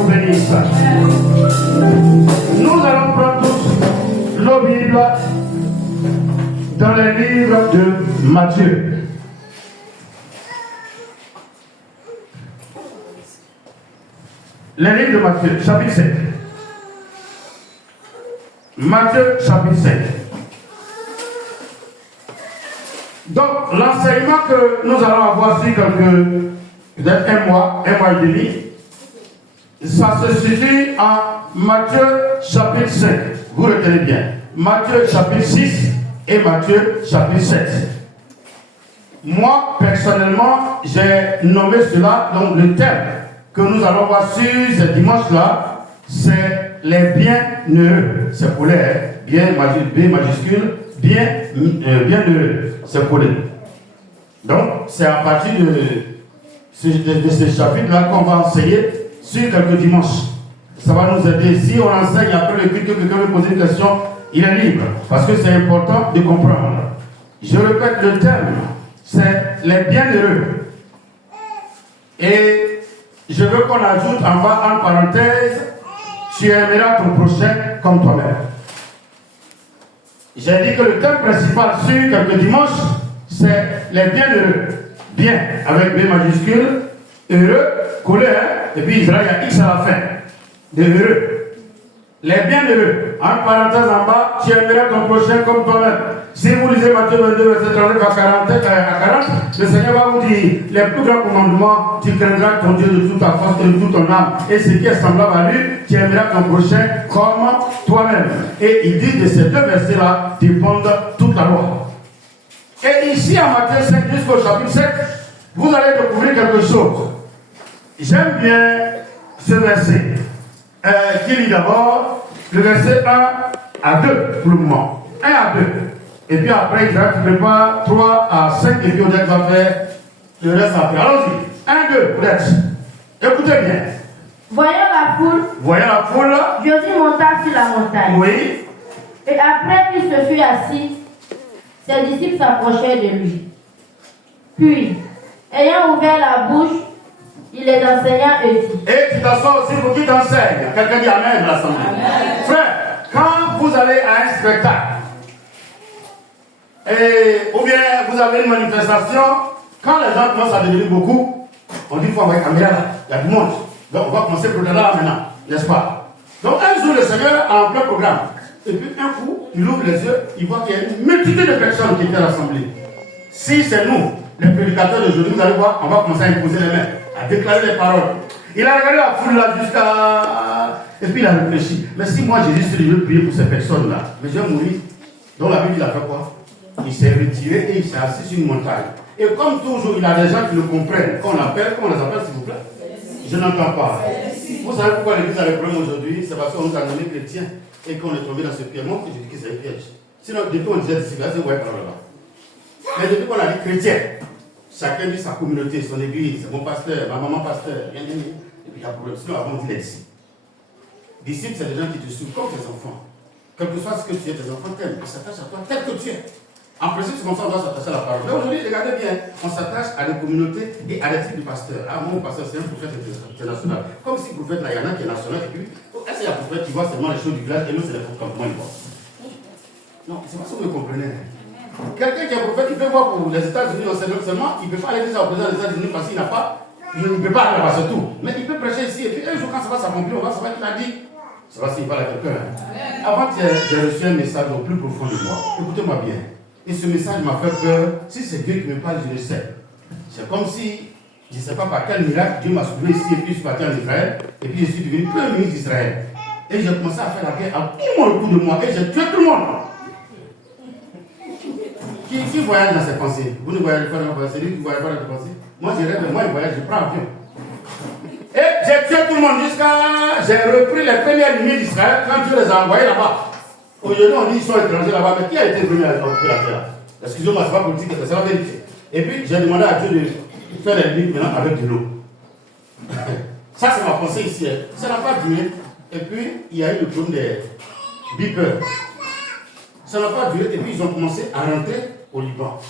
vous bénisse. Nous allons prendre tous nos Bibles dans les livres de Matthieu. Les livres de Matthieu, chapitre 7. Matthieu, chapitre 7. Donc, l'enseignement que nous allons avoir sur peut-être un mois et demi, ça se situe en Matthieu, chapitre 5. Vous retenez bien. Matthieu, chapitre 6 et Matthieu, chapitre 7. Moi, personnellement, j'ai nommé cela, donc le thème que nous allons voir sur ce dimanche-là, c'est les bienheureux. C'est pour les bien, B majuscule, bienheureux. C'est pour les. Donc, c'est à partir de ce chapitre-là qu'on va enseigner sur quelques dimanches. Ça va nous aider. Si on enseigne après le culte, que quelqu'un veut poser une question, il est libre. Parce que c'est important de comprendre. Je répète le thème, c'est les bienheureux. Et je veux qu'on ajoute en bas, en parenthèse, tu aimeras ton prochain comme toi-même. J'ai dit que le thème principal sur quelques dimanches, c'est les bienheureux. Bien, avec B majuscule, heureux, collé, et puis Israël, il y a X à la fin. De heureux. Les bienheureux. En parenthèse en bas, tu aimeras ton prochain comme toi-même. Si vous lisez Matthieu 22, verset 39 à 40, le Seigneur va vous dire les plus grands commandements, tu craindras ton Dieu de toute ta force et de toute ton âme. Et ce qui est semblable à lui, tu aimeras ton prochain comme toi-même. Et il dit de ces deux versets-là dépendent toute la loi. Et ici, en Matthieu 5 jusqu'au chapitre 7, vous allez découvrir quelque chose. J'aime bien ce verset. Qui lit d'abord le verset 1 à 2 pour le moment. 1 à 2. Et puis après, il va prépare 3 à 5 et puis on va faire le reste après. Allons-y. 1, 2, peut-être. Écoutez bien. Voyant la foule, Jésus monta sur la montagne. Oui. Et après qu'il se fut assis, ses disciples s'approchèrent de lui. Puis, ayant ouvert la bouche, il les enseigna et dit. Et tu t'assois aussi pour qui t'enseigne. Quelqu'un dit Amen à l'assemblée. Frère, quand vous allez à un spectacle, ou bien vous avez une manifestation, quand les gens commencent à devenir beaucoup, on dit qu'il faut envoyer caméra là, il y a du monde. Donc on va commencer le programme là maintenant, n'est-ce pas? Donc un jour le Seigneur a un plein programme. Et puis un coup, il ouvre les yeux, il voit qu'il y a une multitude de personnes qui étaient à l'assemblée. Si c'est nous, les prédicateurs d'aujourd'hui, vous allez voir, on va commencer à imposer les mains, à déclarer les paroles. Il a regardé la foule là jusqu'à... Et puis il a réfléchi. Mais si moi Jésus, je veux prier pour ces personnes-là, mais je vais mourir. Donc la Bible, il a fait quoi? Il s'est retiré et il s'est assis sur une montagne. Et comme toujours, il y a des gens qui le comprennent. Quand on appelle, comment on les appelle, s'il vous plaît? Je n'entends pas. Vous savez pourquoi l'Église a le problème aujourd'hui? C'est parce qu'on nous a nommé chrétiens et qu'on est tombé dans ce piège. Moi, je dis que c'est un piège. Sinon, depuis on disait disciple, c'est ouais par là-bas. Mais depuis qu'on a dit chrétien, chacun dit sa communauté, son église, mon pasteur, ma maman pasteur, et puis il y a un problème. Sinon, avant on dit les disciples. Disciples, c'est des gens qui te suivent comme tes enfants. Quel que soit ce que tu es, tes enfants t'aiment, ils s'attachent à toi tel que tu es. En principe, c'est comme ça qu'on doit s'attacher à la parole. Mais aujourd'hui, regardez bien, on s'attache à des communautés et à des types de pasteurs. Ah, mon pasteur, c'est un prophète international. Comme si le prophète, là, il y en a qui est national, et puis, est-ce qu'il y a un prophète qui voit seulement les choses du village, et nous, c'est les prophètes, comment ils voient? Non, c'est pas ça que vous comprenez. Quelqu'un qui est prophète, il peut voir pour les États-Unis, seulement, il ne peut pas aller déjà au président des États-Unis parce qu'il n'a pas, il ne peut pas aller là-bas, c'est tout. Mais il peut prêcher ici, et puis un jour, quand ça va s'accomplir, on va savoir qu'il a dit. Ça va s'il parle à quelqu'un. Avant, j'ai reçu un message au plus profond de moi. Écoutez-moi bien. Et ce message m'a fait peur. Si c'est Dieu qui me parle, je le sais. C'est comme si, je ne sais pas par quel miracle, Dieu m'a soulevé ici, et puis je suis parti en Israël, et puis je suis devenu premier ministre d'Israël. Et j'ai commencé à faire la guerre à tout le monde autour de moi, et j'ai tué tout le monde. Qui voyage dans ses pensées? Vous ne voyagez pas dans vos pensées? C'est lui qui ne voyage pas dans vos pensées? Moi, je rêve, moi, je voyage, je prends avion. Et j'ai tué tout le monde jusqu'à... J'ai repris les premières lignes d'Israël quand Dieu les a envoyés là-bas. Aujourd'hui, on dit qu'ils sont étrangers là-bas, mais qui a été le premier à occuper la terre? Excusez-moi, c'est pas politique, c'est la vérité. Et puis, j'ai demandé à Dieu de faire les lignes maintenant avec de l'eau. Ça, c'est ma pensée ici. Ça n'a pas duré. Et puis, il y a eu le problème des beepers. Ça n'a pas duré. Et puis, ils ont commencé à rentrer au Liban.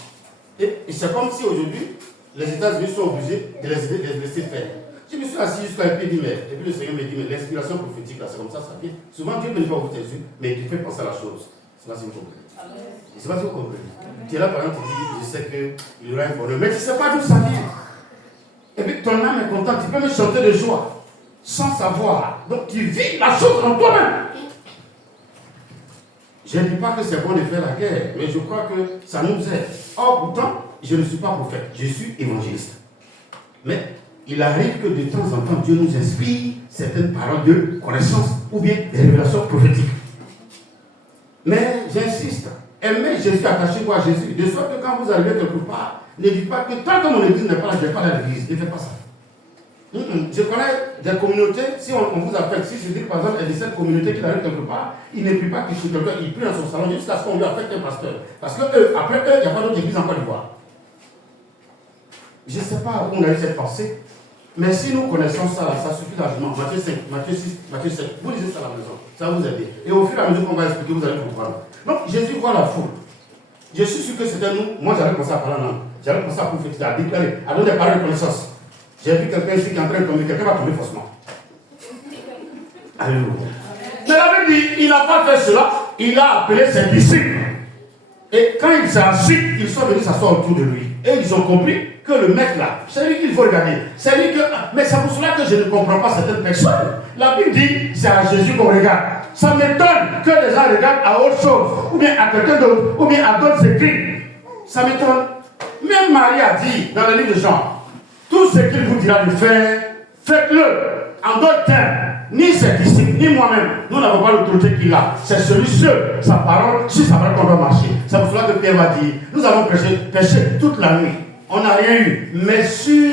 Et c'est comme si aujourd'hui, les États-Unis sont obligés de les laisser faire. Je me suis assis jusqu'à et puis le Seigneur me dit, mais l'inspiration prophétique, là, c'est comme ça vient. Souvent, Dieu ne peut pas ouvrir tes yeux, mais il te fait penser à la chose. Je ne sais pas si vous comprenez. Je ne sais pas si vous comprenez. Tu es là, par exemple, tu dis, je sais qu'il y aura un bonheur, mais tu ne sais pas d'où ça vient. Et puis ton âme est contente, tu peux me chanter de joie, sans savoir. Donc tu vis la chose en toi-même. Je ne dis pas que c'est bon de faire la guerre, mais je crois que ça nous aide. Or, pourtant, je ne suis pas prophète, je suis évangéliste. Mais il arrive que de temps en temps, Dieu nous inspire certaines paroles de connaissance ou bien des révélations prophétiques. Mais j'insiste, aimez Jésus, attachez-vous à Jésus, de sorte que quand vous arrivez quelque part, ne dites pas que tant que mon église n'est pas là, je ne vais pas à l'église. Ne faites pas ça. Je connais des communautés, si on vous appelle, si je dis par exemple, il y a cette communauté qui arrive quelque part, il ne prie pas qu'il soit quelqu'un, il prie dans son salon jusqu'à ce qu'on lui affecte un pasteur. Parce que après eux, il n'y a pas d'autre église en Côte d'Ivoire. Je ne sais pas où on a eu cette pensée, mais si nous connaissons ça, ça suffit largement. Matthieu 5, Matthieu 6, Matthieu 7, vous lisez ça à la maison, ça va vous aider. Et au fur et à mesure qu'on va expliquer, vous allez comprendre. Donc Jésus voit la foule. Je suis sûr que c'était nous, moi j'avais commencé à parler en langue, j'avais commencé à prophétiser, à déclarer, à donner des paroles de connaissance. J'ai vu quelqu'un ici qui est en train de tomber, quelqu'un va tomber faussement. Alléluia. Mais la Bible dit, il n'a pas fait cela, il a appelé ses disciples. Et quand il s'est assis, ils sont venus s'asseoir autour de lui. Et ils ont compris que le mec là, c'est lui qu'il faut regarder. C'est lui que. Mais c'est pour cela que je ne comprends pas certaines personnes. La Bible dit, c'est à Jésus qu'on regarde. Ça m'étonne que les gens regardent à autre chose, ou bien à quelqu'un d'autre, ou bien à d'autres écrits. Ça m'étonne. Même Marie a dit dans le livre de Jean, tout ce qu'il vous dira de faire, faites-le. En d'autres termes, ni ses disciples, ni moi-même, nous n'avons pas l'autorité qu'il a. C'est celui sur sa parole, sur sa parole qu'on doit marcher. C'est pour cela que Pierre va dire, nous avons péché toute la nuit. On n'a rien eu. Mais sur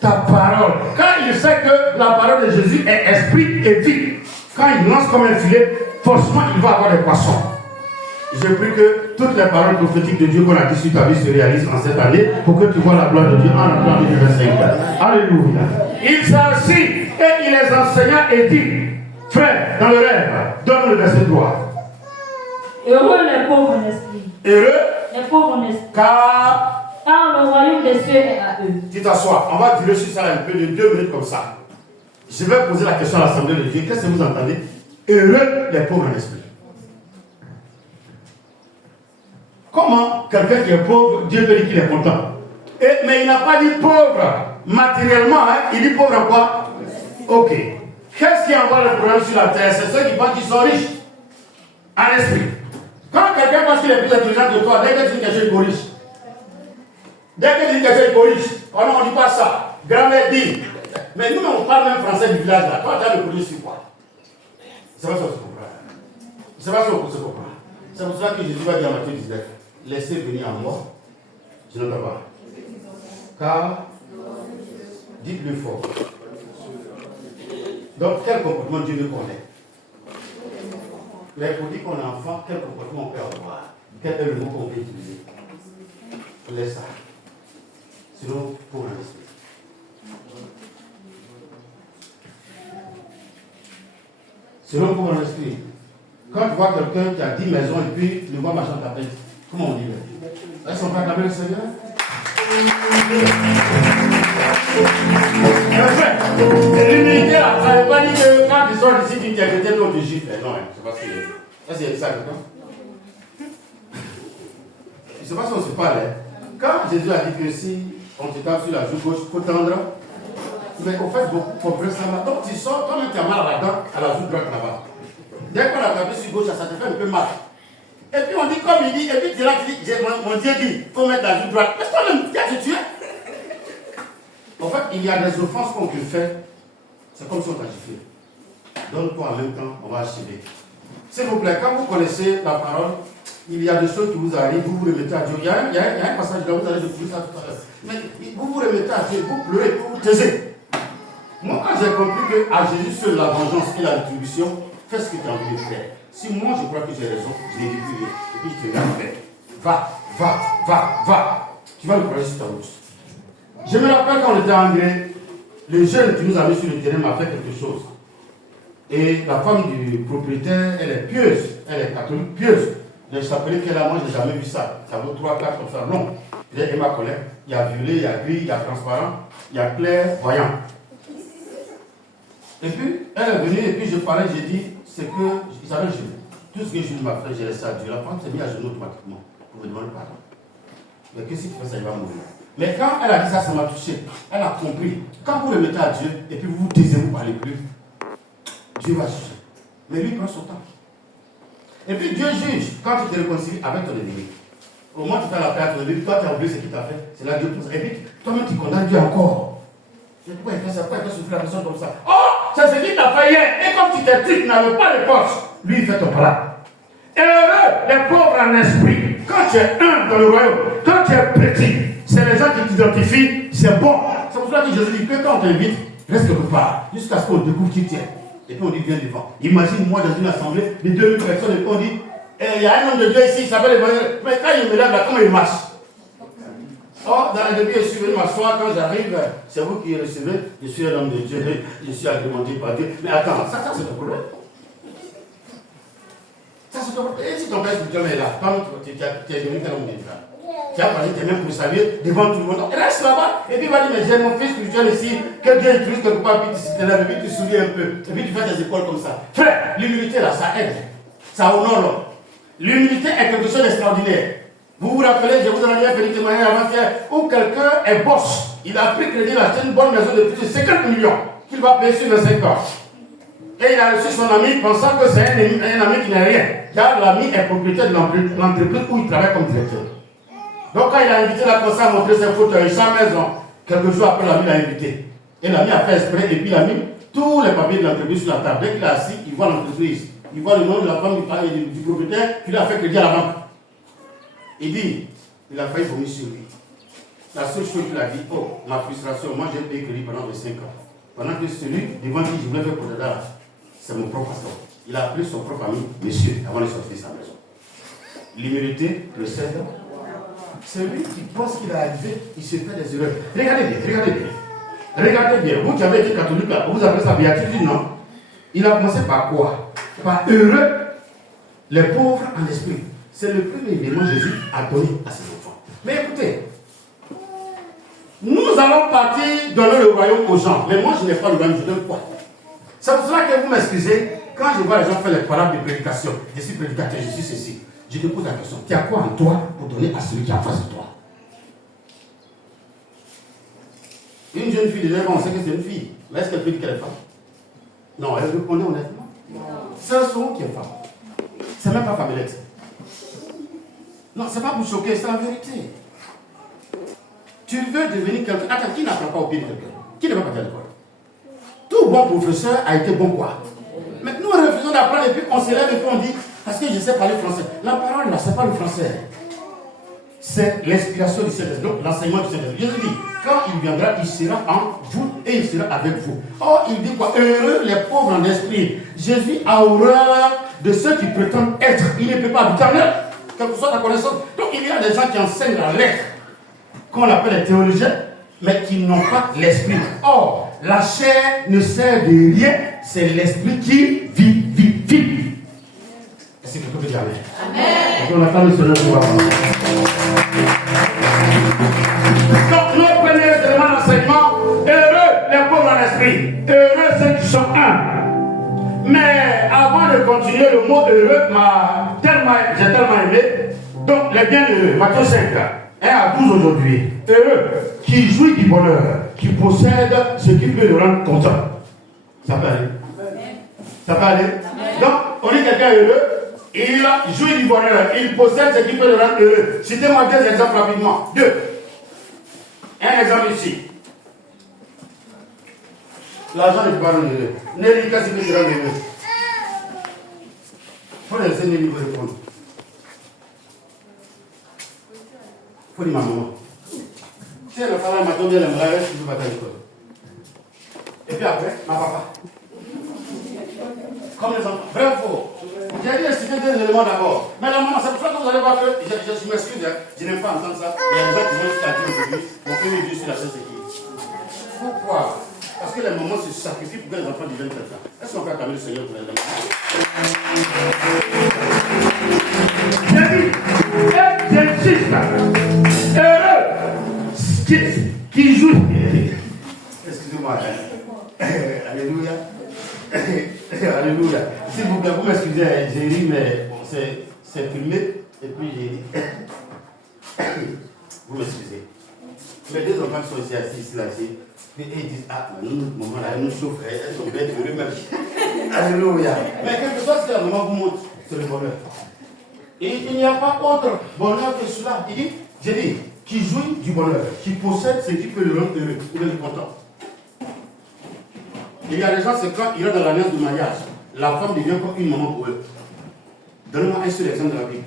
ta parole. Quand il sait que la parole de Jésus est esprit et vie, quand il lance comme un filet, forcément il va avoir des poissons. Je prie que toutes les paroles prophétiques de Dieu qu'on a dit sur ta vie se réalisent en cette année pour que tu vois la gloire de Dieu en l'an 2025. Alléluia. Il s'est assis et il les enseigna et dit, frère, dans le rêve, donne le verset 3. Heureux les pauvres en esprit. Heureux Les pauvres en esprit. Car le royaume des cieux est à eux. Tu t'assois. On va durer sur ça un peu de 2 minutes comme ça. Je vais poser la question à l'Assemblée de Dieu. Qu'est-ce que vous entendez? Heureux les pauvres en esprit. Comment quelqu'un qui est pauvre, Dieu peut dire qu'il est content? Mais il n'a pas dit pauvre matériellement, hein? Il dit pauvre en quoi? Ok. Qu'est-ce qui envoie le problème sur la terre? C'est ceux qui pensent qu'ils sont riches en esprit. Quand quelqu'un pense qu'il est plus intelligent que toi, dès que tu dis quelque chose, il est riche. Dès que tu dis quelque chose, il est riche. Oh non, on ne dit pas ça. Grand-mère dit. Mais nous, on parle même français du village là. Toi, tu as le corrige sur quoi? C'est pas ça que je comprends. C'est pas ça que je comprends. C'est pour ça que Jésus va dire à Matthieu 19. Laissez venir à moi. Je n'entends pas. Car, dites-le fort. Donc, quel comportement Dieu nous connaît? Mais pour dire qu'on est enfant, quel comportement on peut avoir? Quel est le mot qu'on peut utiliser? Laisse ça. Sinon, pour un esprit. Sinon, pour un esprit. Quand tu vois quelqu'un qui a 10 maisons et puis tu le vois marchant ta tête, comment on dit? Est-ce qu'on peut acclamer le Seigneur? L'humilité là, ça ne veut pas dire que quand tu sors d'ici, tu dis que tel autre juif. Non, c'est pas ce qu'il est. Est-ce qu'il y a ça quelqu'un? Je ne sais pas si on se parle. Quand Jésus a dit que si on te tape sur la joue gauche, il faut tendre. Mais au fait, beaucoup comprennent ça. Donc tu sors, toi-même tu as mal là-dedans, à la joue droite là-bas. Dès qu'on a tapé sur gauche, ça te fait un peu mal. Et puis on dit comme il dit, et puis tu là, tu dis, mon Dieu dit, il faut mettre la joue droite. Mais toi-même, tu as tué. En fait, il y a des offenses qu'on te fait, c'est comme si on t'a giflé. Donne-toi en même temps, on va achever. S'il vous plaît, quand vous connaissez la parole, il y a des choses qui vous arrivent, vous vous remettez à Dieu. Il y a un passage là, vous allez découvrir ça tout à l'heure. Mais vous vous remettez à Dieu, vous pleurez, vous vous taisez. Moi, quand j'ai compris qu'à Jésus seul la vengeance et la rétribution, fais ce que tu as envie de faire. Si moi je crois que j'ai raison, je l'ai dit plus vite. Et puis je te regarde faire. Va. Tu vas le prendre sur ta route. Je me rappelle quand on était en Grèce, le jeune qui nous a mis sur le terrain m'a fait quelque chose. Et la femme du propriétaire, elle est pieuse, elle est catholique pieuse. Je s'appelait qu'elle a, moi je n'ai jamais vu ça. Ça vaut 3, 4 comme ça. Non. J'ai ma collègue. Il y a violet, il y a gris, il y a transparent, il y a clair, voyant. Et puis, elle est venue, et puis je parlais, j'ai dit, c'est que, Isabelle, tout ce que Jules m'a fait, j'ai laissé à Dieu. La femme s'est mise à genoux automatiquement pour me demander pardon. Mais qu'est-ce que tu fais, ça, il va mourir. Mais quand elle a dit ça, ça m'a touché. Elle a compris. Quand vous le mettez à Dieu, et puis vous vous taisez, vous ne parlez plus, Dieu va juger. Mais lui, il prend son temps. Et puis Dieu juge quand tu te réconcilies avec ton ennemi. Au moins, tu fais la paix à ton ennemi, toi, tu as oublié ce qu'il t'a fait. C'est là Dieu pour ça. Et puis, toi-même, tu condamnes Dieu encore. Pourquoi il fait ça? Pourquoi il fait souffrir la personne comme ça? Oh, c'est ce qu'il t'a fait hier. Et comme tu t'es dit, tu n'avais pas de poche, lui, il fait ton plat. Et heureux, les pauvres en esprit. Quand tu es un dans le royaume, quand tu es petit, c'est les gens qui t'identifient, c'est bon. C'est pour cela que Jésus dit que quand on t'invite, reste quelque part, jusqu'à ce qu'on découvre qui tu es. Et puis on dit viens devant. Imagine moi dans une assemblée de 2000 personnes, et puis on dit, il y a un homme de Dieu ici, il s'appelle l'évangile. Mais quand il me lève là, comment il marche? Oh, dans le début, je suis venu m'asseoir, quand j'arrive, c'est vous qui recevez, je suis un homme de Dieu, je suis agrémenté par Dieu. Mais attends, ça c'est ton problème. Ça c'est ton problème. Et si ton père spirituel est là, quand tu es devenu quel homme de Dieu? Tu as parlé, tu es même pour saluer devant tout le monde. Reste là-bas, et puis il va dire, mais j'ai mon fils spirituel ici, que Dieu utilise quelque part, puis tu te lèves, et puis tu souris un peu, et puis tu fais des épaules comme ça. Frère, l'humilité là, ça aide. Ça honore l'homme. L'humilité est quelque chose d'extraordinaire. Vous vous rappelez, je vous en ai fait témoigner avant-hier, où quelqu'un est boss. Il a pris crédit, il a acheté une bonne maison de plus de 50 millions qu'il va payer sur 25 ans. Et il a reçu son ami pensant que c'est un ami qui n'a rien. Car l'ami est propriétaire de l'entreprise où il travaille comme directeur. Donc quand il a invité la personne à montrer ses fauteuils, sa maison, quelques jours après l'ami l'a invité. Et l'ami a fait exprès et puis il a mis tous les papiers de l'entreprise sur la table. Dès qu'il est assis, il voit l'entreprise. Il voit le nom de la femme du propriétaire qui lui a fait crédit à la banque. Il dit, il a failli vomir sur lui. La seule chose qu'il a dit, oh, ma frustration, moi j'ai payé crédit pendant les 5 ans. Pendant que celui devant qui je voulais faire pour là, c'est mon propre pasteur. Il a appelé son propre ami, monsieur, avant de sortir de sa maison. L'humilité précède. Celui qui pense qu'il est arrivé, il se fait des erreurs. Regardez bien, regardez bien. Regardez bien, vous qui avez été catholique là, vous appelez ça béatitude, non? Il a commencé par quoi? Par heureux, les pauvres en esprit. C'est le premier élément que Jésus a donné à ses enfants. Mais écoutez, nous allons partir donner le royaume aux gens. Mais moi, je n'ai pas le royaume, je donne quoi? C'est pour cela que vous m'excusez, quand je vois les gens faire les paroles de prédication, je suis prédicateur, je suis ceci. Je te pose la question, tu as quoi en toi pour donner à celui qui est en face de toi? Une jeune fille, déjà, on sait que c'est une fille. Mais est-ce qu'elle peut dire qu'elle est femme? Non, elle répondait honnêtement. C'est un second qui est femme. C'est même pas Familette. Non, c'est pas pour choquer, c'est la vérité. Tu veux devenir quelqu'un. Attends, qui n'apprend pas au pied de quelqu'un? Qui ne va pas à l'école? Tout bon professeur a été bon quoi? Mais nous refusons d'apprendre et puis on se lève et puis on dit, parce que je sais parler français. La parole là, c'est pas le français. C'est l'inspiration du Saint-Esprit, donc l'enseignement du Saint-Esprit. Jésus dit, quand il viendra, il sera en vous et il sera avec vous. Or, il dit quoi? Heureux les pauvres en esprit. Jésus a horreur de ceux qui prétendent être. Il ne peut pas habiter en eux, quelle que soit ta connaissance. Donc, il y a des gens qui enseignent la lettre, qu'on appelle les théologiens, mais qui n'ont pas l'esprit. Or, la chair ne sert de rien, c'est l'esprit qui vivifie. Est-ce que tu peux dire amen? Amen. Donc, on attend le Seigneur pour voir. Donc, notre premier élément d'enseignement, heureux les pauvres en esprit, heureux ceux qui sont un. Mais avant de continuer, le mot heureux j'ai tellement aimé. Donc, les bienheureux, Matthieu 5, 1 à 12 aujourd'hui. Heureux, qui jouit du bonheur, qui possède ce qui peut le rendre content. Ça peut aller. Ça peut aller. Donc, on est quelqu'un heureux, il jouit du bonheur, il possède ce qui peut le rendre heureux. Citez-moi 2 exemples rapidement. 2. Un exemple ici. L'argent n'est pas heureux. Nelly, qu'est-ce que tu rends heureux? Il faut laisser Nelly vous répondre. Il faut dire ma maman. Si elle me parle, elle m'a donné le mariage, je ne veux pas à l'école. Et puis après, ma papa. Comme les enfants. Vrai ou faux? J'ai dit citer 2 éléments d'abord. Mais la maman, c'est pour ça que vous allez voir que, je m'excuse, je n'aime pas entendre ça. Il y a des gens qui vont jusqu'à Dieu aujourd'hui. Mon premier Dieu sur la chaise église. Pourquoi? Parce que les mamans se sacrifient pour que les enfants deviennent quelqu'un. Est-ce qu'on peut acclamer le Seigneur pour les enfants? J'ai dit, j'insiste, heureux, qui joue. Excusez-moi. Alléluia. Alléluia. S'il vous plaît, vous m'excusez, j'ai ri, mais bon, c'est filmé. Et puis j'ai ri. Vous m'excusez. Mes deux enfants sont ici assis là. Et ils disent, ah, nous, maman, là, elle nous chauffe, elles sont belles, heureux même. Alléluia. Mais quelque chose que la maman vous montre, c'est le bonheur. Et il n'y a pas autre bonheur que cela. Il dit, j'ai dit, qui jouit du bonheur, qui possède ce qui peut le rendre heureux, ou le content. Il y a des gens, c'est quand ils rentrent dans l'alliance du mariage, la femme devient comme une maman pour eux. Donne-moi un seul exemple de la Bible.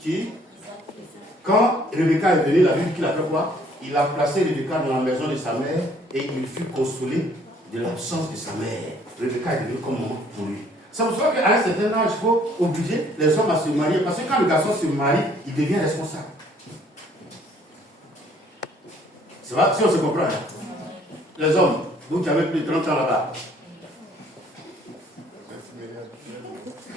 Qui, quand Rebecca est venue, la Bible qu'il a fait quoi? Il a placé Rebecca dans la maison de sa mère et il fut consolé de l'absence de sa mère. Rebecca est devenue comme maman pour lui. C'est pour ça qu'à un certain âge, il faut obliger les hommes à se marier. Parce que quand le garçon se marie, il devient responsable. C'est vrai, si on se comprend. Les hommes, vous qui avez plus de 30 ans là-bas.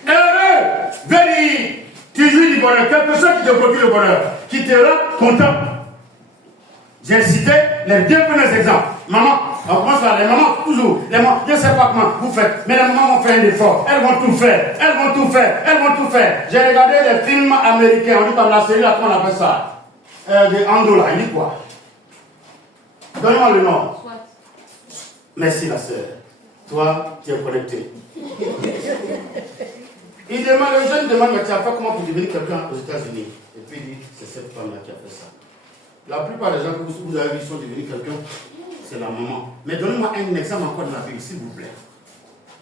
Heureux, béni, tu jouis du bonheur. Quelque chose qui te procure le bonheur, qui te rend content. J'ai cité les deux premiers exemples. Maman, on commence par les mamans, toujours. Les mamans, je ne sais pas comment vous faites, mais les mamans vont faire un effort. Elles vont tout faire. Elles vont tout faire. Elles vont tout faire. J'ai regardé les films américains. On dit comme la série, là, comment on appelle ça? De Andola. Il dit quoi? Donne-moi le nom. Merci, la sœur. Toi, tu es connecté. Il demande, le jeune demande, mais tu as fait comment pour devenir quelqu'un aux États-Unis? Et puis il dit, c'est cette femme-là qui a fait ça. La plupart des gens que vous avez vu sont devenus quelqu'un, c'est la maman. Mais donnez-moi un exemple encore de la Bible, s'il vous plaît.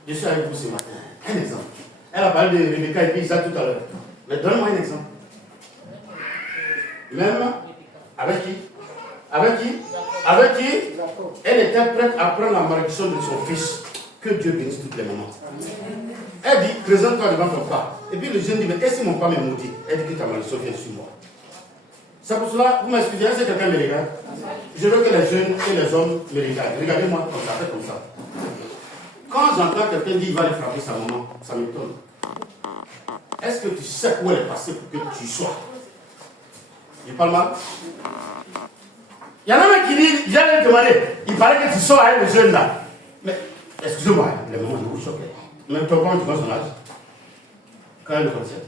Je suis avec vous ce matin. Un exemple. Elle a parlé de Rebecca et puis Isaac tout à l'heure. Mais donnez-moi un exemple. Même avec qui? Avec qui? Avec qui? Elle était prête à prendre la malédiction de son fils. Que Dieu bénisse toutes les mamans. Elle dit, présente-toi devant ton père. Et puis le jeune dit, mais est-ce que mon père me maudit? Elle dit que ta malédiction vient sur moi. C'est pour cela, vous m'excusez, est-ce que quelqu'un me regarde? Je veux que les jeunes et les hommes me regardent. Regardez-moi comme ça, faites comme ça. Quand j'entends quelqu'un dire qu'il va aller frapper sa maman, ça m'étonne. Est-ce que tu sais où elle est passée pour que tu sois? Je parle mal? Il y en a un qui dit, j'allais demander, il paraît que tu sors avec le jeune là. Mais, excusez-moi, les mamans ne vous choquent. Mais tu vois son âge? Quand elle le concerne.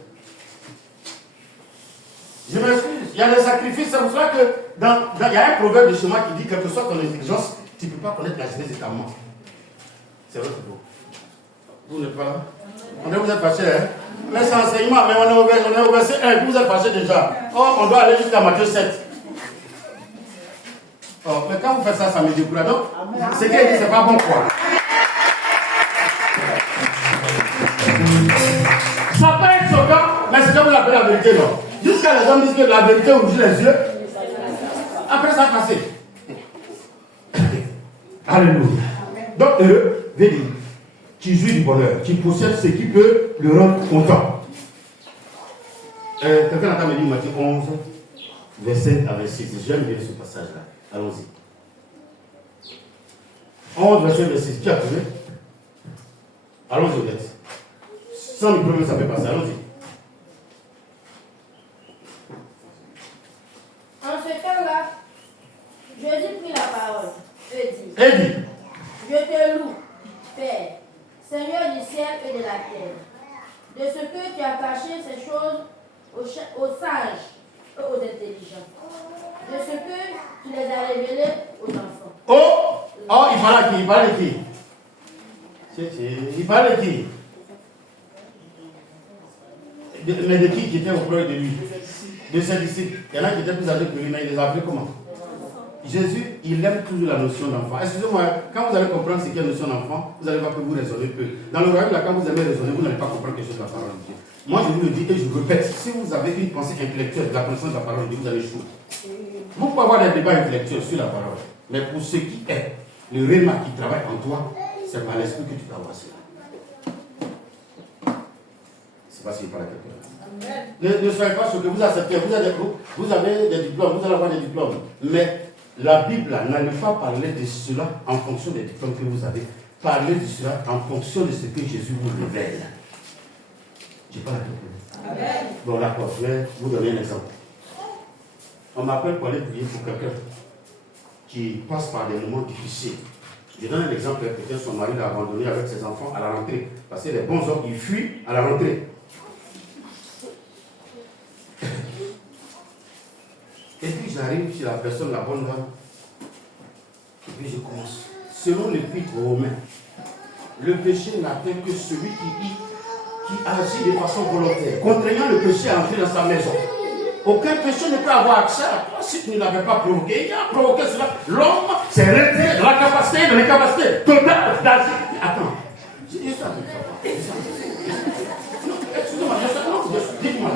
Je m'excuse, il y a des sacrifices, c'est pour cela que il y a un proverbe de chez moi qui dit, quelle que soit ton intelligence, tu ne peux pas connaître la jeunesse de ta maman. C'est vrai, c'est beau. Vous n'êtes pas là? On est, vous êtes fâchés, hein? Mais c'est enseignement, mais on est au verset 1, vous êtes fâchés déjà. Oh, on doit aller jusqu'à Matthieu 7. Oh, mais quand vous faites ça, ça me décourage. Donc, ce qu'elle dit, c'est pas bon, quoi. Ça peut être choquant, mais c'est comme vous l'appelez la vérité, non? Jusqu'à les hommes disent que la vérité ouvre les yeux. Après ça, passé. Alléluia. Donc, heureux, béni, qui jouit du bonheur, qui possède ce qui peut le rendre content. Quelqu'un entend me dire Matthieu 11, verset à 26. J'aime bien ce passage-là. Allons-y. 11, verset 26. Qui a trouvé? Allons-y, verset. Sans le premier, ça peut passer. Allons-y. En ce temps-là, Jésus prit la parole et dit, je te loue, Père, Seigneur du ciel et de la terre, de ce que tu as caché ces choses aux sages et aux intelligents, de ce que tu les as révélées aux enfants. Oh, il parle à qui? Il parle de qui? Il parle de qui? Mais de qui était auprès de lui? De ses disciples. Il y en a qui étaient plus âgés que lui, mais il les a appelés comment? Jésus, il aime toujours la notion d'enfant. Excusez-moi, quand vous allez comprendre ce qu'est la notion d'enfant, vous allez voir que vous raisonnez peu. Dans le royaume, là, quand vous aimez raisonner, vous n'allez pas comprendre quelque chose de la parole de Dieu. Moi, je vous le dis et je vous répète, si vous avez une pensée intellectuelle de la connaissance de la parole de Dieu, vous allez échouer. Vous pouvez avoir des débats intellectuels sur la parole, mais pour ce qui est le réma qui travaille en toi, c'est par l'esprit que tu dois voir cela. C'est pas si il parle à quelqu'un. Ne soyez pas choqués, vous acceptez, vous avez des diplômes, vous allez avoir des diplômes. Mais la Bible n'allait pas parler de cela en fonction des diplômes que vous avez. Parlez de cela en fonction de ce que Jésus vous révèle. Je parle à quelqu'un. Bon, d'accord, je vais vous donner un exemple. On m'appelle pour aller prier pour quelqu'un qui passe par des moments difficiles. Je donne un exemple. Peut-être son mari l'a abandonné avec ses enfants à la rentrée. Parce que les bons hommes, ils fuient à la rentrée. Et puis j'arrive chez la personne, la bonne dame. Et puis je commence. Selon l'épître aux Romains, le péché n'atteint que celui qui agit de façon volontaire, contraignant le péché à entrer dans sa maison. Aucun péché ne peut avoir accès à toi si tu ne l'avais pas provoqué. Il a provoqué cela. L'homme s'est retiré de la capacité, de l'incapacité totale d'agir. Attends, j'ai dit ça. Non, excusez-moi, dites-moi.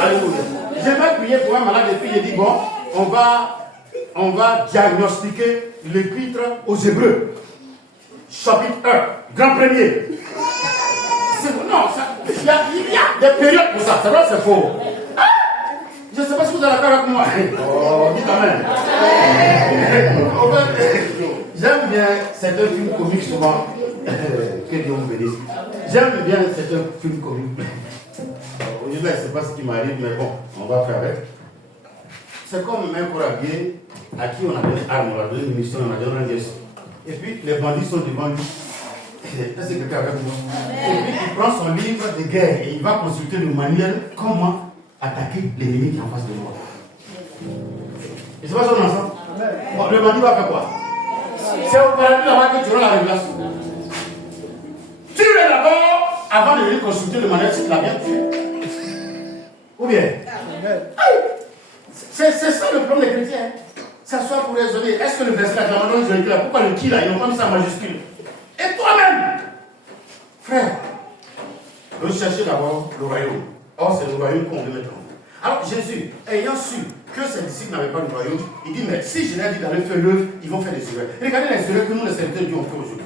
Alléluia. Je vais prier pour un malade et puis j'ai dit, bon, on va diagnostiquer l'épître aux Hébreux. Chapitre 1, grand premier. Non, il y a des périodes pour ça. C'est vrai, c'est faux. Ah, je ne sais pas si vous êtes d'accord avec moi. Oh, dites amen. J'aime bien certains films comiques souvent. Que Dieu vous bénisse. J'aime bien certains films comiques. Aujourd'hui, je ne sais pas ce qui m'arrive, mais bon, on va faire avec. C'est comme un courabier à qui on a donné arme, on a donné une mission, on a donné un geste. Et puis les bandits sont devant lui. Est-ce que quelqu'un avec moi? Et puis il prend son livre de guerre et il va consulter le manuel comment attaquer l'ennemi qui est en face de moi. Et c'est pas son ensemble. Bon, le bandit va faire quoi? C'est au paradis là-bas que tu auras la révélation. Tue-le d'abord avant de venir consulter le manuel si tu l'as bien tué. Ou bien? C'est ça le problème des chrétiens. S'asseoir pour raisonner. Est-ce que le verset là, pourquoi le qui là, ils n'ont pas mis ça en majuscule? Et toi-même, frère, recherchez d'abord le royaume. Or, c'est le royaume qu'on veut mettre en œuvre. Alors, Jésus, ayant su que ses disciples n'avaient pas le royaume, il dit, mais si je leur dis d'aller faire l'œuvre, ils vont faire des erreurs. Regardez les erreurs que nous, les serviteurs de Dieu, on fait aujourd'hui.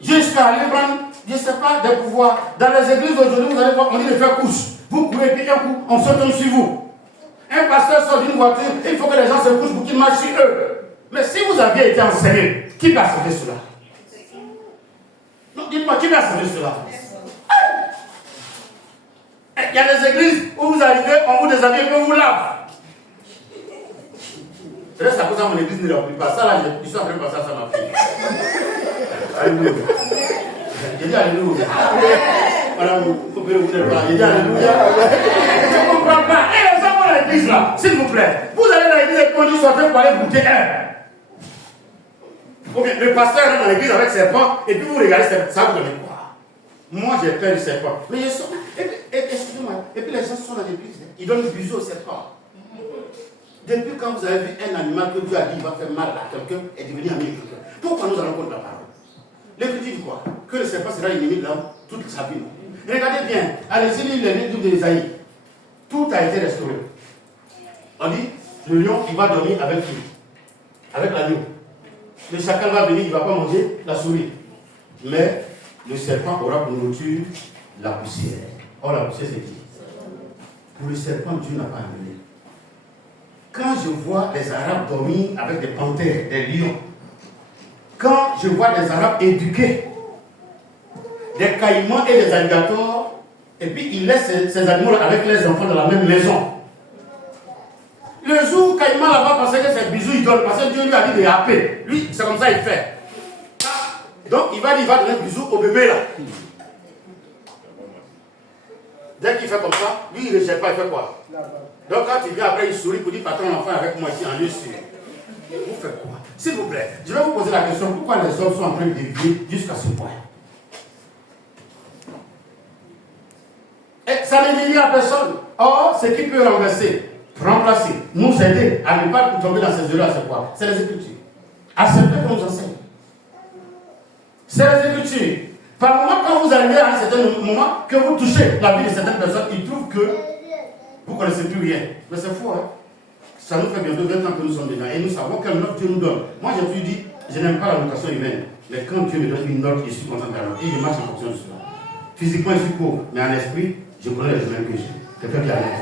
Jusqu'à aller prendre, je ne sais pas, des pouvoirs. Dans les églises aujourd'hui, vous allez voir, on dit de faire couche. Vous courez, puis un coup, on saute sur vous. Un pasteur sort d'une voiture, il faut que les gens se couchent pour qu'ils marchent sur eux. Mais si vous aviez été enseigné, qui peut accepter cela? Non, dites-moi, qui peut accepter cela? Il y a des églises où vous arrivez, on vous déshabille et on vous lave. C'est ça cause à mon église ne l'oublie pas. Ça là, je suis en train de passer à ça, ma fille. Alléluia. J'ai dit Alléluia. Madame, vous pouvez vous dire pas. J'ai dit Alléluia. Je ne comprends pas. Et les enfants de l'église là, s'il vous plaît, vous allez dans l'église et qu'on dit sortez pour aller goûter un. Ou bien le pasteur est dans l'église avec ses serpent et puis vous regardez ça vous donnez quoi? Moi j'ai peur du serpent. Mais je sors. Excusez-moi. Et puis les gens sont dans l'église. Ils donnent des bisous au serpent. Depuis quand vous avez vu un animal que Dieu a dit il va faire mal à quelqu'un et devenir ami de quelqu'un? Pourquoi nous allons contre la parole? L'Écriture dit quoi? Que le serpent sera l'ennemi de l'homme toute sa vie. Regardez bien. Allez-y lire les livres d'Ésaïe. Tout a été restauré. On dit, le lion il va dormir avec qui? Avec l'agneau. Le chacal va venir, il ne va pas manger la souris. Mais le serpent aura pour nourriture la poussière. Or, la poussière, c'est qui? Pour le serpent, Dieu n'a pas amené. Quand je vois les Arabes dormir avec des panthères, des lions, quand je vois des Arabes éduqués, des caïmans et des alligators, et puis ils laissent ces animaux avec les enfants dans la même maison. Le jour où Caïman là-bas pensait que c'est bisou, il donne, parce que Dieu lui a dit de happer. Lui, c'est comme ça il fait. Donc il va donner un bisou au bébé là. Dès qu'il fait comme ça, lui il ne rejette pas, il fait quoi? Donc quand il vient après, il sourit pour dire patron, l'enfant avec moi ici en lieu sûr. Vous faites quoi? S'il vous plaît, je vais vous poser la question, pourquoi les hommes sont en train de dévier jusqu'à ce point? Et ça ne dit à personne. Or, ce qui peut renverser, remplacer, nous aider à ne pas tomber dans ces erreurs, c'est quoi? C'est les Écritures. Acceptez qu'on nous enseigne. C'est les Écritures. Par moment, quand vous arrivez à un certain moment, que vous touchez la vie de certaines personnes, ils trouvent que vous ne connaissez plus rien. Mais c'est faux, hein? Ça nous fait bientôt 20 ans que nous sommes dedans. Et nous savons quelle note Dieu nous donne. Moi, j'ai pu dire, je n'aime pas la notation humaine. Mais quand Dieu me donne une note, je suis content de la note. Et je marche en fonction de cela. Physiquement, je suis pauvre. Mais en esprit, je connais les domaines que j'ai. Quelqu'un qui a l'air.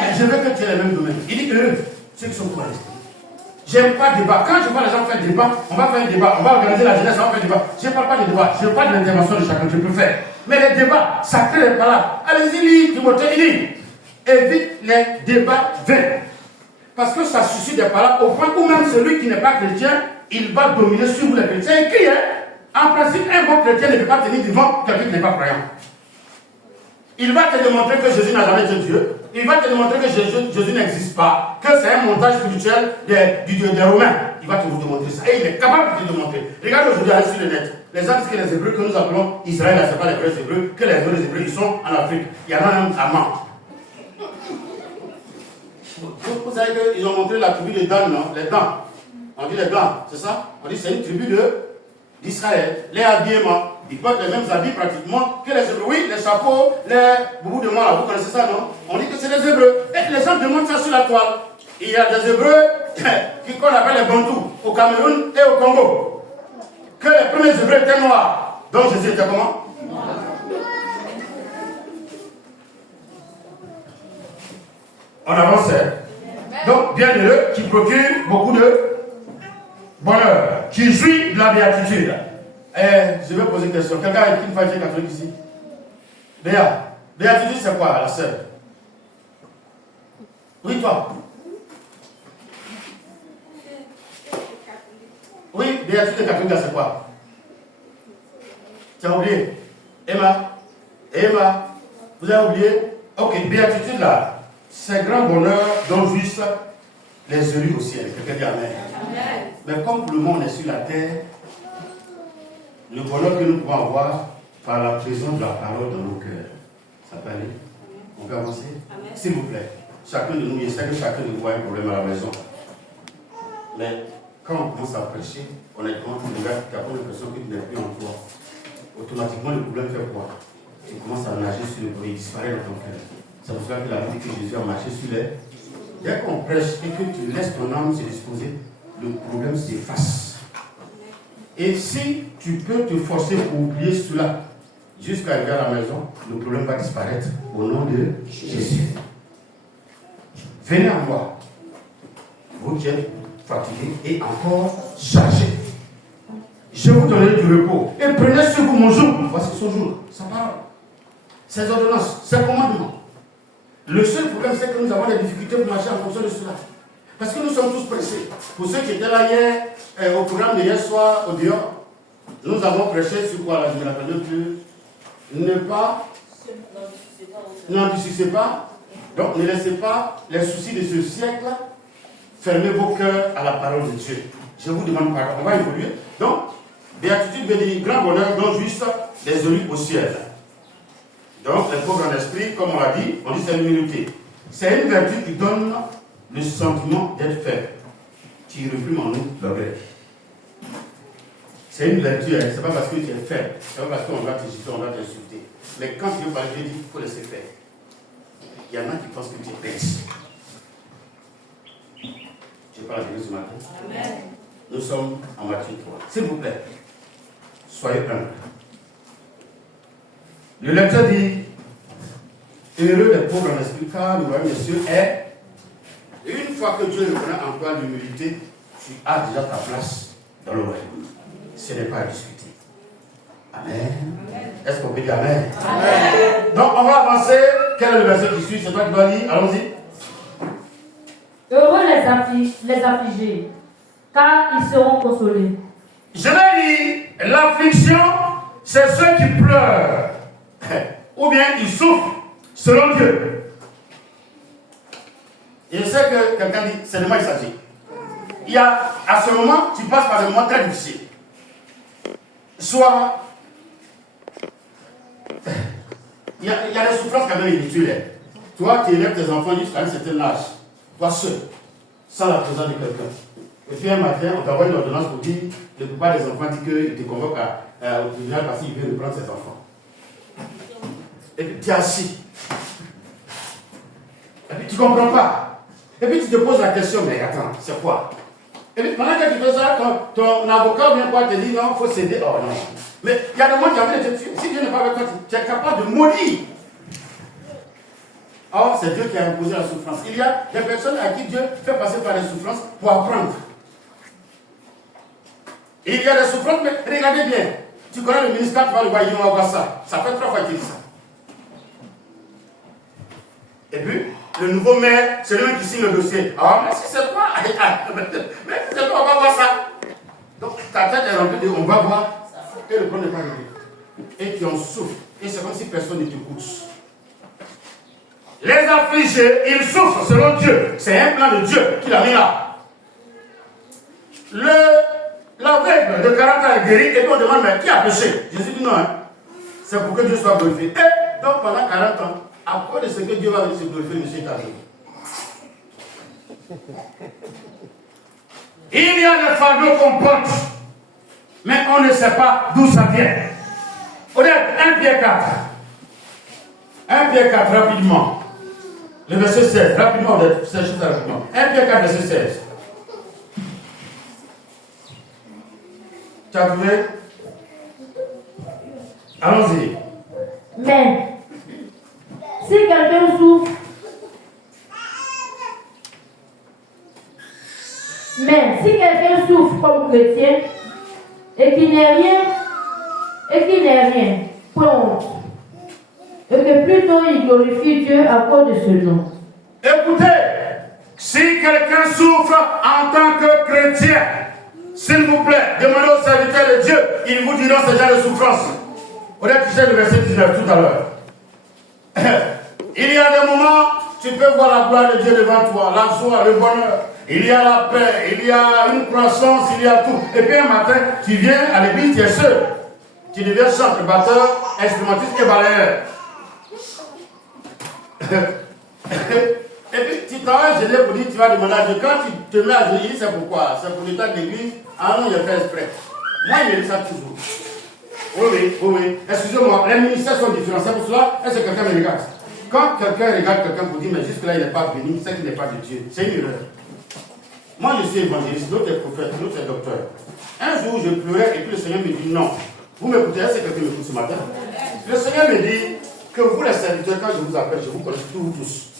Mais je veux que tu aies les mêmes domaines. Il dit que ceux qui sont pour l'esprit. J'aime pas le débat. Quand je vois les gens faire débat, on va faire un débat. On va organiser la jeunesse, on va faire un débat. Je ne parle pas de débat. Je parle de l'intervention de chacun. Je peux faire. Mais les débats, ça crée des paroles. Allez-y, lis, Timothée, lis. Évite les débats vains. Parce que ça suscite des paroles au point où même celui qui n'est pas chrétien, il va dominer sur vous les chrétiens. C'est écrit, hein? En principe, un bon chrétien ne peut pas tenir devant quelqu'un qui n'est pas croyant. Il va te démontrer que Jésus n'a jamais été Dieu. Il va te démontrer que Jésus n'existe pas, que c'est un montage spirituel des Romains. Il va te vous démontrer ça. Et il est capable de te démontrer. Regarde aujourd'hui sur le net. Les gens disent que les Hébreux que nous appelons Israël, ce n'est pas les vrais Hébreux, que les vrais Hébreux, ils sont en Afrique. Il y en a un à Mans. Vous savez qu'ils ont montré la tribu des Dan, non? Les Dan. On dit les Dan, c'est ça? On dit c'est une tribu d'Israël. Les habillements. Ils portent les mêmes habits pratiquement que les Hébreux. Oui, les chapeaux, les boubous de moi, vous connaissez ça, non? On dit que c'est les Hébreux. Et les gens demandent ça sur la toile. Il y a des Hébreux qu'on appelle les Bantous, au Cameroun et au Congo. Que les premiers Hébreux étaient noirs. Donc Jésus était comment? On avance. Donc, bienheureux, qui procure beaucoup de bonheur, qui jouit de la béatitude. Je vais poser une question. Quelqu'un a écrit une fois catholique ici? Béatitude, c'est quoi, la sœur? Oui, toi? Oui, béatitude catholique, c'est quoi? Tu as oublié? Emma, vous avez oublié? Ok, béatitude là. C'est grand bonheur dont jouissent les élus au ciel. Quelqu'un dit Amen. Amen. Mais comme le monde est sur la terre, le bonheur que nous pouvons avoir par la présence de la parole dans nos cœurs. Ça peut aller? On peut avancer? S'il vous plaît. Chacun de nous, je sais que chacun de vous a un problème à la maison. Mais quand on commence à prêcher, honnêtement, tu regardes, tu as l'impression que tu n'es plus en toi. Automatiquement, le problème fait quoi? Tu commences à nager sur le bruit, il disparaît dans ton cœur. C'est pour ça que la vie que Jésus a marché sur les... Dès qu'on prêche et que tu laisses ton âme se disposer, le problème s'efface. Et si tu peux te forcer pour oublier cela jusqu'à arriver à la maison, le problème va disparaître au nom de Jésus. Venez à moi, vous qui êtes fatigués et encore chargés. Je vous donnerai du repos. Et prenez sur vous mon jour. Voici son jour, sa parole, ses ordonnances, ses commandements. Le seul problème, c'est que nous avons des difficultés pour marcher en fonction de cela. Parce que nous sommes tous pressés. Pour ceux qui étaient là hier, au programme de hier soir, au dehors, nous avons prêché sur quoi là? Je ne me rappelle plus. Ne pas. N'endurcissez pas. Donc ne laissez pas les soucis de ce siècle fermer vos cœurs à la parole de Dieu. Je vous demande pardon. On va évoluer. Donc, béatitude veut dire grand bonheur dont jouissent les élus au ciel. Donc, les pauvres en esprit, comme on l'a dit, on dit c'est l'humilité. C'est une vertu qui donne le sentiment d'être faible, qui réprime en nous l'orgueil. C'est une vertu, ce n'est pas parce que tu es faible, ce n'est pas parce qu'on va t'insulter, on va t'insulter. Mais quand Dieu parle, Dieu dit qu'il faut laisser faire. Il y en a qui pensent que tu es bête. Je parle à Dieu ce matin. Amen. Nous sommes en Matthieu 3. S'il vous plaît, soyez humbles. Le lecteur dit, heureux les pauvres en esprit, car le royaume des cieux est. Une fois que Dieu reconnaît en toi l'humilité, tu as déjà ta place dans le royaume. Ce n'est pas à discuter. Amen. Amen. Est-ce qu'on peut dire Amen? Amen? Donc on va avancer. Quel est le verset qui suit? C'est toi qui dois lire. Allons-y. Heureux les affligés, car ils seront consolés. Je vais lire. L'affliction, c'est ceux qui pleurent. Ou bien ils souffrent selon Dieu. Et je sais que quelqu'un dit, c'est de moi il s'agit. Il y a, à ce moment, tu passes par des moments très difficiles. Soit, il y a des souffrances quand même inutiles. Toi, tu élèves tes enfants jusqu'à un certain âge. Toi seul, sans la présence de quelqu'un. Et puis un matin, on t'envoie une ordonnance pour dire, le papa des enfants dit qu'il te convoque au tribunal parce qu'il veut reprendre ses enfants. Et puis tu es assis. Et puis tu ne comprends pas. Et puis tu te poses la question, mais attends, c'est quoi? Et puis pendant que tu fais ça, ton avocat vient quoi te dire, non, il faut céder. Oh non. Mais il y a des moments qui ont envie de te tuer. Si Dieu n'est pas avec toi, tu es capable de maudire. Or, c'est Dieu qui a imposé la souffrance. Il y a des personnes à qui Dieu fait passer par des souffrances pour apprendre. Et il y a des souffrances, mais regardez bien. Tu connais le ministère, tu vas le voir, on va voir ça. Ça fait 3 fois qu'il dit ça. Et puis, le nouveau maire, c'est lui qui signe le dossier. Ah, mais si c'est toi, mais c'est toi, on va voir ça. Donc ta tête est remplie de on va voir, et le problème n'est pas réglé. Et tu en souffres, et c'est comme si personne ne t'écoute. Les affligés, ils souffrent selon Dieu. C'est un plan de Dieu qu'il a mis là. L'aveugle de 40 ans est guéri, et puis on demande, mais qui a péché? Jésus dit non, hein. C'est pour que Dieu soit glorifié. Et donc pendant 40 ans, à quoi de ce que Dieu va venir se glorifier, monsieur Tadou? Il y a des fardeaux qu'on porte, mais on ne sait pas d'où ça vient. Honnête, 1 Pierre 4. 1 Pierre 4, rapidement. Le verset 16, rapidement, c'est juste rapidement. 1 Pierre 4, verset 16. Tu as trouvé? Allons-y. Mais, si quelqu'un souffre, comme chrétien, et qui n'est rien, point honte, et que plutôt il glorifie Dieu à cause de ce nom. Écoutez, si quelqu'un souffre en tant que chrétien, s'il vous plaît, demandez aux serviteurs de Dieu, ils vous diront ce genre de souffrance. On a touché le verset 19 tout à l'heure. Il y a des moments, tu peux voir la gloire de Dieu devant toi, la joie, le bonheur. Il y a la paix, il y a une croissance, il y a tout. Et puis un matin, tu viens à l'église, tu es seul. Tu deviens chanteur, batteur, instrumentiste et balayeur. Et puis tu travailles gelé pour dire, tu vas demander à Dieu. Quand tu te mets à jeûner, c'est pourquoi? C'est pour l'état de l'église. Ah non, il a fait exprès. Moi, il me dit ça toujours. Oui. Excusez-moi, les ministères sont différents. C'est pour cela, est-ce que quelqu'un me regarde? Quand quelqu'un regarde quelqu'un pour dire, mais jusque-là, il n'est pas béni, c'est qu'il n'est pas de Dieu. C'est une erreur. Moi, je suis évangéliste, l'autre est prophète, l'autre est docteur. Un jour, je pleurais et puis le Seigneur me dit non. Vous m'écoutez, est-ce que quelqu'un m'écoute ce matin? Le Seigneur me dit que vous, les serviteurs, quand je vous appelle, je vous connais tous.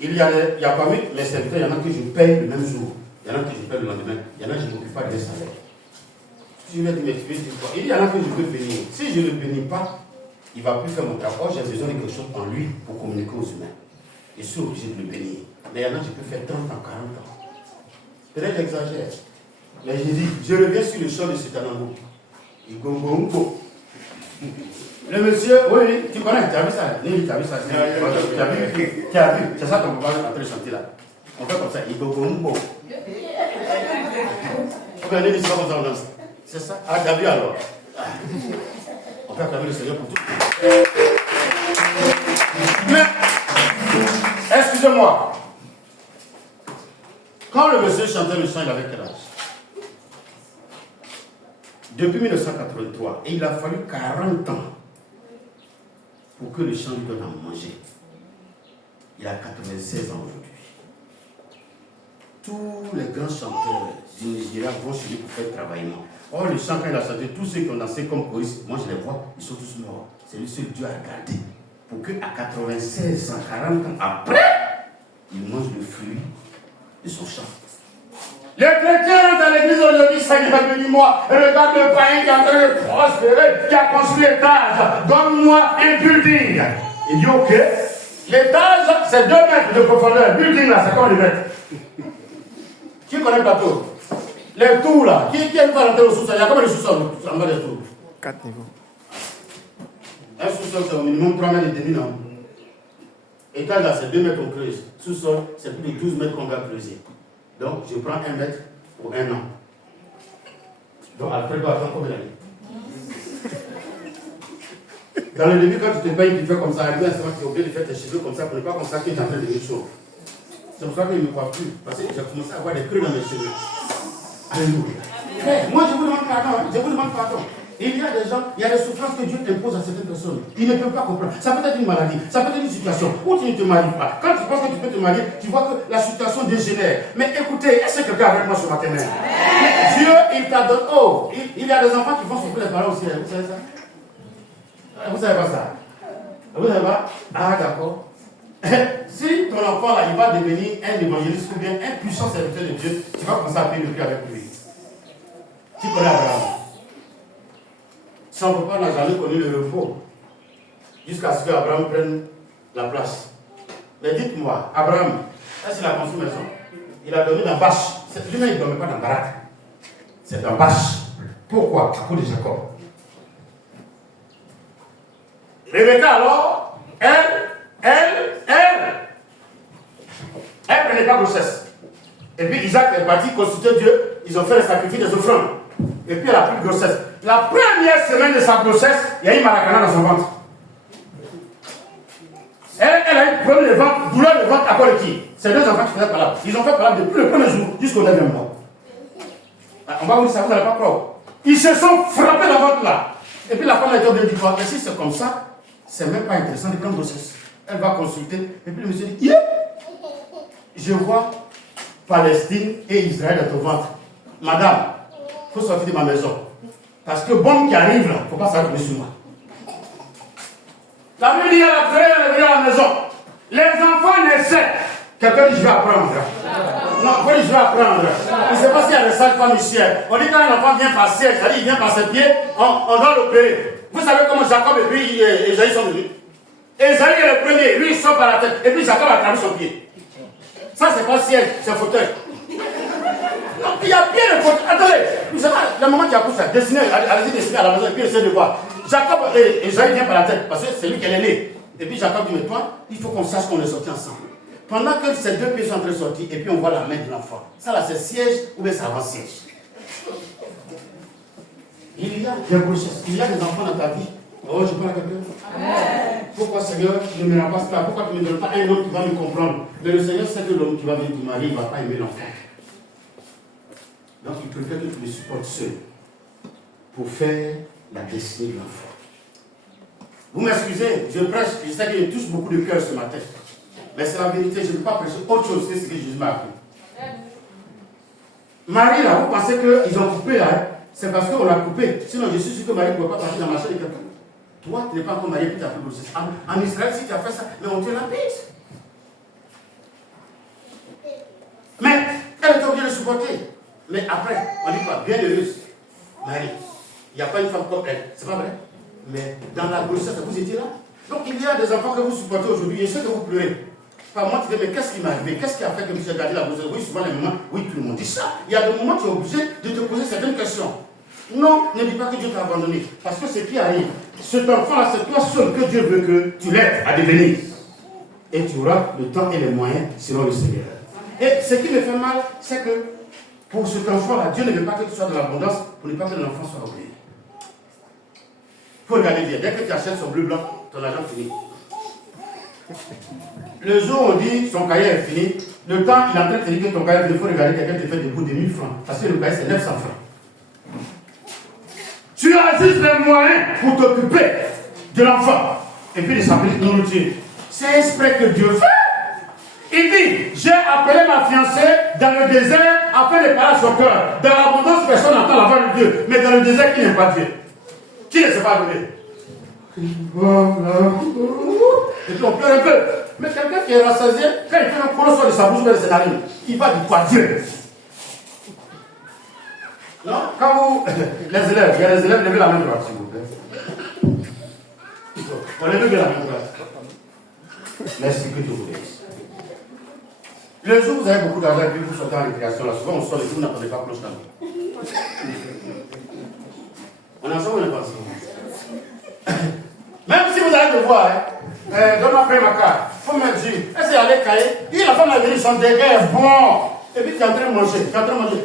Il y a parmi les serviteurs, il y en a que je paye le même jour. Il y en a que je paye le lendemain. Il y en a que je ne m'occupe pas de salaire. Si je vais m'expliquer, il y en a que je peux bénir. Si je ne le bénis pas, il ne va plus faire mon travail. Or, j'ai besoin de quelque chose en lui pour communiquer aux humains. Je suis obligé de le bénir. Mais il y en a que je peux faire 30 ans, 40 ans. Peut-être j'exagère. Mais je dis, je reviens sur le champ de Sitanango. Le monsieur, oui, tu connais, tu as vu ça? Tu as vu ça? Tu as vu? C'est ça qu'on va en train de chanter là. On fait comme ça, Igogombo. Regardez les histoires comme ça, on danse. C'est ça? Ah, tu as vu alors? On peut acclamer le Seigneur pour tout. Mais, excusez-moi. Quand le monsieur chantait le chant, il avait quel âge? Depuis 1983. Et il a fallu 40 ans pour que le chant lui donne à manger. Il a 96 ans aujourd'hui. Tous les grands chanteurs du Nigeria vont chez lui pour faire travailler. Or, le chant, quand il a chanté, tous ceux qui ont dansé comme choristes, moi je les vois, ils sont tous morts. C'est le seul Dieu à regarder. Pour qu'à 96 ans, 40 ans après, il mange le fruit de son chant. Les chrétiens dans l'église aujourd'hui, Seigneur, bénis-moi. Regarde le païen qui est en train de prospérer, qui a construit l'étage. Donne-moi un building. Il dit ok. L'étage, c'est 2 mètres de profondeur. Le building là, c'est combien de mètres? Qui connaît le plateau? Les tours là. Qui aime pas rentrer au sous-sol? Il y a combien de sous-sol en bas des tours? 4 niveaux. Un sous-sol, c'est au minimum 3 mètres et demi, non? Étage là, c'est 2 mètres qu'on creuse. Sous-sol, c'est plus de 12 mètres qu'on doit creuser. Donc, je prends 1 mètre pour 1 an. Donc, Alfred doit attendre combien d'années? Dans le début, quand tu te payes, tu fais comme ça, tu es obligé de faire tes cheveux comme ça pour ne pas constater que tu es en train de devenir chaud. C'est pour ça qu'il ne me croit plus. Parce que j'ai commencé à avoir des creux dans mes cheveux. Alléluia. Moi, je vous demande pardon. Je vous demande pardon. Il y a des gens, il y a des souffrances que Dieu impose à certaines personnes. Ils ne peuvent pas comprendre. Ça peut être une maladie, ça peut être une situation où tu ne te maries pas. Quand tu penses que tu peux te marier, tu vois que la situation dégénère. Mais écoutez, est-ce que quelqu'un avec moi ce matin même? Dieu, il t'a donné. Oh, il y a des enfants qui font souffrir les parents aussi. Vous savez ça? Vous savez pas ça? Vous savez pas? Ah, d'accord. Si ton enfant là, il va devenir un évangéliste ou bien un puissant serviteur de Dieu, tu vas commencer à payer le prix avec lui. Tu connais Abraham. Son papa n'a jamais connu le repos. Jusqu'à ce qu'Abraham prenne la place. Mais dites-moi, Abraham, est-ce qu'il a construit une maison? Il a dormi dans bâche. Lui-même, il ne dormait pas dans baraque. C'est dans bâche. Pourquoi? À cause de Jacob. Rebecca, alors, elle prenait pas grossesse. Et puis Isaac est parti consulter Dieu. Ils ont fait le sacrifice des offrandes. Et puis elle a pris grossesse. La première semaine de sa grossesse, il y a eu maracana dans son ventre. Elle a eu problème de ventre, douleur de ventre à cause de qui? Ces deux enfants qui faisaient par là. Ils ont fait par là depuis le premier jour jusqu'au 9e mois. On va vous dire ça, vous n'allez pas croire. Ils se sont frappés dans le ventre là. Et puis la femme a été obligée de dire, mais si c'est comme ça, c'est même pas intéressant de prendre grossesse. Elle va consulter. Et puis le monsieur dit, yeah! Je vois Palestine et Israël dans ton ventre. Madame, il faut sortir de ma maison. Parce que bombe qui arrive là, il ne faut pas s'arrêter sur moi. La nuit, il y a la frère, elle est venue à la maison. Les enfants naissaient. Quelqu'un dit, je vais apprendre. Non, je vais apprendre. Il ne sait pas s'il y a des sages-femmes ici. On dit quand un enfant vient par siège, c'est-à-dire il vient par ses pieds, on doit l'opérer. Vous savez comment Jacob et puis Esaïe sont venus? Esaïe est le premier, lui il sort par la tête, et puis Jacob a traversé son pied. Ça c'est pas siège, c'est fauteuil. Non, il y a bien le fauteuil. Attendez, vous savez, le moment qui a poussé, dessiner, allez-y dessiner à la maison, et puis essayez de voir. Jacob et Esaïe vient par la tête, parce que c'est lui qui est né. Et puis Jacob dit, mais toi, il faut qu'on sache qu'on est sortis ensemble. Pendant que ces deux pieds sont en train de sortir, et puis on voit la main de l'enfant. Ça là, c'est siège ou bien c'est avant-siège. Il y a des grossesses, il y a des enfants dans ta vie. Oh, je parle à quelqu'un. Pourquoi, Seigneur, tu ne me rends pas cela? Pourquoi tu ne me donnes pas un homme qui va me comprendre? Mais le Seigneur sait que l'homme qui va venir du mari ne va pas aimer l'enfant. Donc il préfère que tu le supportes seul pour faire la destinée de l'enfant. Vous m'excusez, je prêche, je sais qu'il touche beaucoup de cœur ce matin. Mais c'est la vérité, je ne peux pas prêcher autre chose que ce que Jésus m'a appris. Marie, là, vous pensez qu'ils ont coupé là? C'est parce qu'on l'a coupé. Sinon, je suis sûr que Marie ne pouvait pas partir dans la chair de quelqu'un. Toi, tu n'es pas encore marié, puis tu as fait grossesse. En Israël, si tu as fait ça, mais on te la pite. Mais elle était obligée de supporter. Mais après, on dit quoi? Bienheureuse. Marie. Il n'y a pas une femme comme elle. C'est pas vrai? Mais dans la grossesse, vous étiez là. Donc il y a des enfants que vous supportez aujourd'hui, et ceux que vous pleurez. Par moi, tu dis, mais qu'est-ce qui m'est arrivé? Qu'est-ce qui a fait que j'ai gardé la grossesse? Oui, souvent les moments, oui, tout le monde dit ça. Il y a des moments où tu es obligé de te poser certaines questions. Non, ne dis pas que Dieu t'a abandonné. Parce que ce qui arrive, cet enfant-là, c'est toi seul que Dieu veut que tu l'aides à devenir. Et tu auras le temps et les moyens selon le Seigneur. Et ce qui me fait mal, c'est que pour cet enfant-là, Dieu ne veut pas que tu sois dans l'abondance pour ne pas que l'enfant soit oublié. Il faut regarder bien. Dès que tu achètes son bleu blanc, ton argent finit. Le jour où on dit son cahier est fini, le temps il est en train de te dire que ton cahier est fini, il faut regarder quelqu'un te fait des bouts de 1000 francs. Parce que le cahier c'est 900 francs. Tu as juste les moyens pour t'occuper de l'enfant et puis de sa petite nourriture. C'est exprès que Dieu fait. Il dit, j'ai appelé ma fiancée dans le désert afin de parler à son cœur. Dans l'abondance, personne n'entend la voix de Dieu. Mais dans le désert, qui n'aime pas Dieu? Qui ne sait pas donner? Et puis on pleure un peu. Mais quelqu'un qui est rassasié, quand il fait un colosse de sa bouche vers le scénario, il va dire quoi Dieu? Non? Quand vous. Les élèves, il y a les élèves, levez la main droite, s'il vous plaît. On lève bien la main droite. Merci que Dieu vous laisse. Le jour où vous avez beaucoup d'argent et puis vous sortez en récréation, là, souvent on sort et vous n'attendez pas cloche dans nous. On est ensemble, on est pas ensemble. Même si vous allez devoir, donne-moi payer ma carte. Il faut me dire, est-ce qu'il y a les cahiers? Puis la femme a venu son dégât bon. Et puis tu es en train de manger,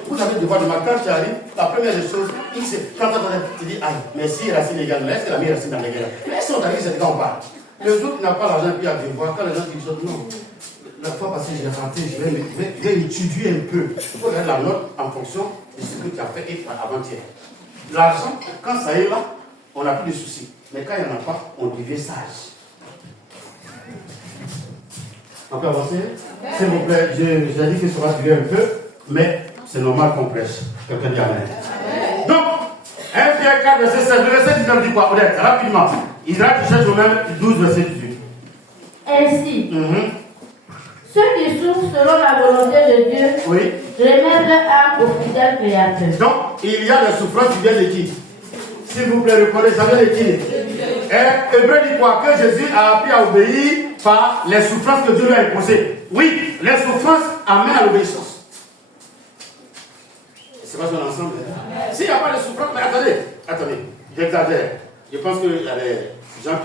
Vous avez devoir de ma carte, tu arrives. La première des choses, quand tu dis, aïe, merci, racine égale, est-ce que la mienne racine dans les gars? Mais si on t'arrive, c'est quand on parle. Le jour où tu n'as pas l'argent, puis à devoir, quand les gens disent, non, la fois passée, j'ai raté, je vais étudier un peu. Il faut regarder la note en fonction de ce que tu as fait avant-hier. L'argent, quand ça est là, on n'a plus de soucis. Mais quand il n'y en a pas, on devient sage. On peut avancer? S'il vous plaît, j'ai dit que ça va durer un peu, mais c'est normal qu'on prêche. Quelqu'un dit amen. Donc, 1 Pierre 4, verset 16, le verset 19 dit quoi? Honnête, rapidement. Israël tu cherches au même 12, verset 18. Ainsi, ceux qui souffrent selon la volonté de Dieu, remettent leur âme au fidèle Créateur. Donc, il y a des souffrances qui viennent de qui? S'il vous plaît, reconnaissez, ça vient de qui? Et Hébreu dit quoi? Que Jésus a appris à obéir par les souffrances que Dieu lui a imposées. Oui, les souffrances amènent à l'obéissance. C'est pas son ensemble. S'il n'y a pas de souffrance, mais attendez, j'exagère. Je pense qu'il y a des gens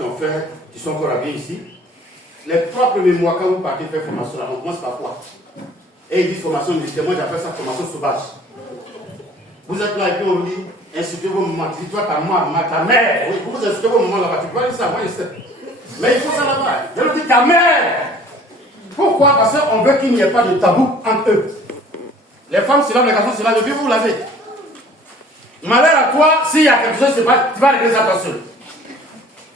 qui sont encore habillés ici. Les 3 premiers mois, quand vous partez faire formation, là, on commence par quoi? Et ils disent formation militaire, moi j'appelle ça formation sauvage. Vous êtes là et puis on dit, insultez vos mamans, dis-toi ta mère. Oui, vous insultez vos mamans là-bas, tu peux pas dire ça, moi je sais. Mais il faut ça là-bas. Je leur dis ta mère. Pourquoi? Parce qu'on veut qu'il n'y ait pas de tabou entre eux. Les femmes se lavent, les garçons se lavent, et puis vous vous lavez. Malheur à toi, s'il y a quelque chose, tu vas régler ça toi seul.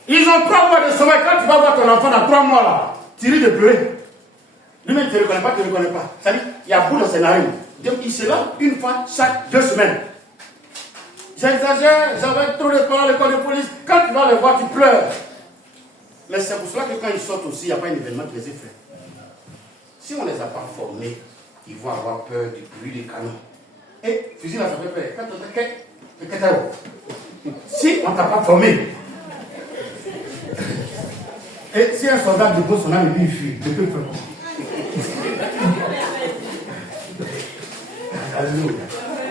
Ils ont 3 mois de sommeil. Quand tu vas voir ton enfant dans 3 mois là, tu ris de pleurer. Lui-même, tu ne le reconnais pas, tu ne le reconnais pas. C'est-à-dire, il y a beaucoup de scénarios. Donc, il se lave une fois chaque 2 semaines. J'exagère, j'avais trop de temps à l'école de police. Quand tu vas les voir, tu pleures. Mais c'est pour cela que quand ils sortent aussi, il n'y a pas un événement qui les effraie. Si on ne les a pas formés, ils vont avoir peur du bruit des canons. Et fusil là, ça fait peur. Quand on a si on ne t'a pas formé, et si un soldat dépose son âme et puis il fuit, de peu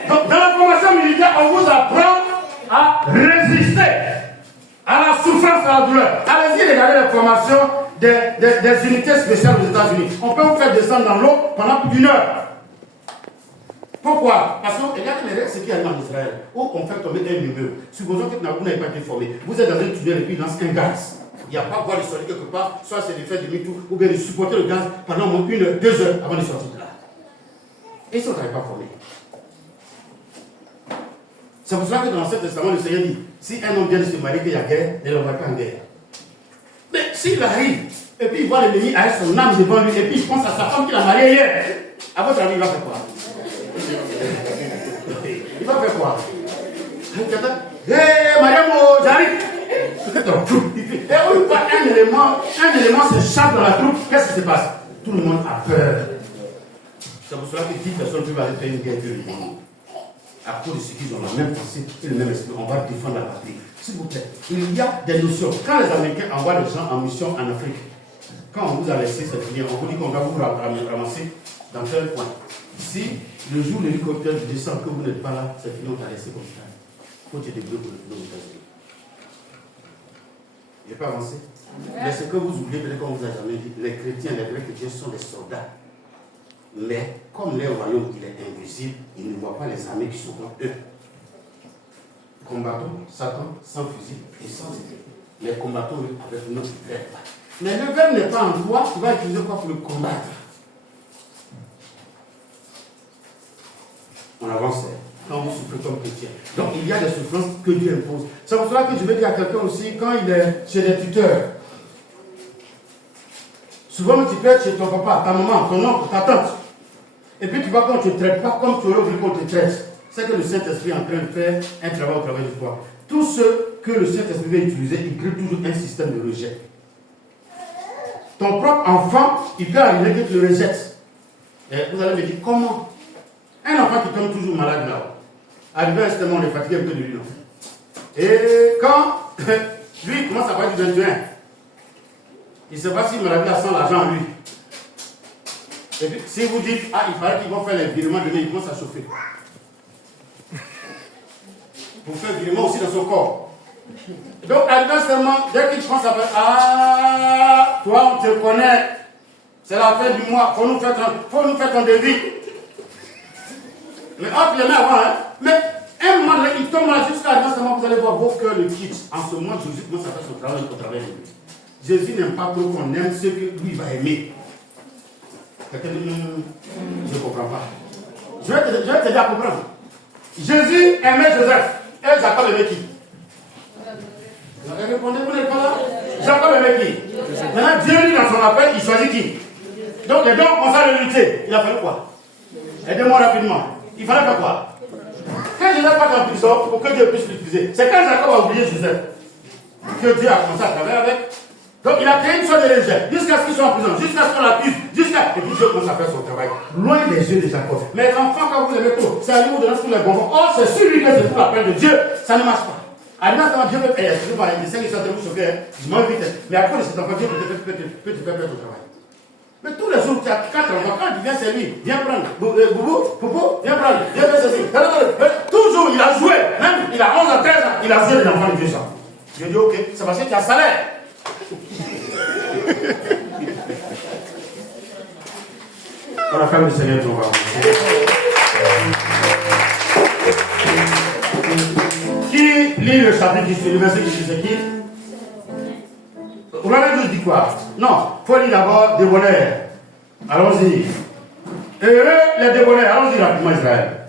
donc, dans la formation militaire, on vous apprend à résister à la souffrance, à la douleur. Allez-y, regardez les formations des unités spéciales aux États-Unis. On peut vous faire descendre dans l'eau pendant plus d'1 heure. Pourquoi? Parce que regardez ce qui arrive en Israël, où on fait tomber un immeuble. Supposons que vous n'avez pas été formé. Vous êtes dans un tunnel et puis il lance un gaz. Il n'y a pas de voie de sortir quelque part, soit c'est de faire demi-tour, ou bien de supporter le gaz pendant au moins 1 heure, 2 heures avant de sortir de là. Et si on n'arrive pas formé? C'est pour cela que dans l'Ancien Testament, le Seigneur dit, si un homme vient de se marier qu'il y a guerre, il ne va pas en guerre. Mais s'il arrive, et puis il voit l'ennemi avec son âme devant lui, et puis il pense à sa femme qu'il a mariée hier, à votre avis, il va faire quoi? Il va faire quoi? Hé, Mariam, j'arrive. Et on voit un élément s'échappe dans la troupe, qu'est-ce qui se passe? Tout le monde a peur. C'est pour cela que 10 personnes peuvent aller faire une guerre de l'ennemi. À cause de ce qu'ils ont la même pensée et le même esprit, on va défendre la patrie. S'il vous plaît, il y a des notions. Quand les Américains envoient des gens en mission en Afrique, quand on vous a laissé cette filière, on vous dit qu'on va vous ramasser dans tel point. Si le jour où l'hélicoptère descend que vous n'êtes pas là, cette filière, on t'a laissé comme ça. Il faut te débrouiller pour le aux États-Unis. Je peux avancer? Mais ce que vous oubliez, peut-être qu'on vous a jamais dit, les chrétiens, les vrais chrétiens sont des soldats. Mais comme leur royaume il est invisible, ils ne voient pas les armées qui sont contre eux. Combattons Satan sans fusil et sans épée. Mais combattons avec notre verbe. Mais le verbe n'est pas en toi, tu vas utiliser quoi pour le combattre? On avance quand vous souffrez comme chrétien. Donc il y a des souffrances que Dieu impose. C'est pour cela que je vais dire à quelqu'un aussi, quand il est chez les tuteurs, souvent tu peux être chez ton papa, ta maman, ton oncle, ta tante. Et puis tu vois qu'on ne te traite pas comme tu aurais voulu qu'on te traite. C'est que le Saint-Esprit est en train de faire un travail au travail de toi. Tout ce que le Saint-Esprit va utiliser, il crée toujours un système de rejet. Ton propre enfant, il peut arriver que tu le rejettes. Et vous allez me dire comment? Un enfant qui tombe toujours malade là, arrivé à un certain moment, on est fatigué un peu de lui. Et quand lui il commence à parler du 21, il ne sait pas si la maladie a sans l'argent en lui. Et puis, si vous dites, ah, il paraît qu'ils vont faire les virements demain, il commence à chauffer. Pour faire le virement aussi dans son corps. Donc, arrivé seulement, dès qu'il pense à faire, ah, toi, on te connaît, c'est la fin du mois, faut nous faire ton devis. Mais hop, il y en a avant, hein. Mais un moment, il tombe là jusqu'à arriver seulement, vous allez voir vos cœurs le quittent. En ce moment, Jésus commence à faire son travail au travers de lui. Jésus n'aime pas trop qu'on aime ce que lui va aimer. Quelqu'un dit, je ne comprends pas. Je vais te dire à comprendre. Jésus aimait Joseph. Et Jacob aimait qui? Vous avez répondu, vous n'êtes pas là? Jacob aimait qui? Maintenant, Dieu lui, dans son appel, il choisit qui? Donc, les deux ont commencé à le lutter. Il a fallu quoi? Aidez-moi rapidement. Il fallait faire quoi? Quand Joseph part en prison, pour que Dieu puisse l'utiliser, c'est quand Jacob a oublié Joseph que Dieu a commencé à travailler avec. Donc il a créé une sorte de rejet, jusqu'à ce qu'ils soient en prison, jusqu'à ce qu'on l'accuse, et puis Dieu commence à faire son travail, loin des yeux de Jacob. Mais l'enfant, quand vous l'aimez trop, c'est à lui où donne tous les bonbons. Or, c'est celui que c'est tout l'appel de Dieu, ça ne marche pas. Maintenant, Dieu peut payer. Excusez-moi, il sait qu'ils sont en train de vous choquer. Je m'en vite. Mais après de cet enfant, Dieu peut te faire perdre au travail. Mais tous les jours, tu as 4 enfants. Quand tu viens, c'est lui. Viens prendre. Boubou, viens prendre. Viens faire ceci. Toujours, il a joué. Même, il a 11 à 13 ans. Il a joué les enfants de Dieu. Ça. Je dis, ok, c'est parce que tu as salaire. On a fait le Seigneur, on va. Qui lit le chapitre qui suit, le verset qui suit, c'est qui? Romains 12 dit quoi? Non, il faut lire d'abord débonnaire. Allons-y. Heureux les débonnaires. Allons-y rapidement, Israël.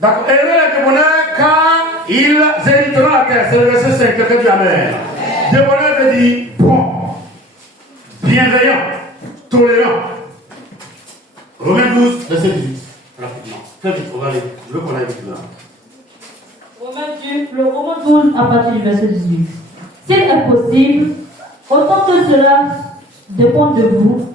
D'accord. Heureux les débonnaires, car ils hériteront la terre. C'est le verset 5. Quelqu'un dit Amen. Débonnaire veut dire bon, bienveillant, tolérant. Romains 12, verset 18. Rapidement. Très vite, on va aller. Je veux qu'on aille vite là. Le Romain 12 à partir du verset 18. S'il est possible, autant que cela dépend de vous,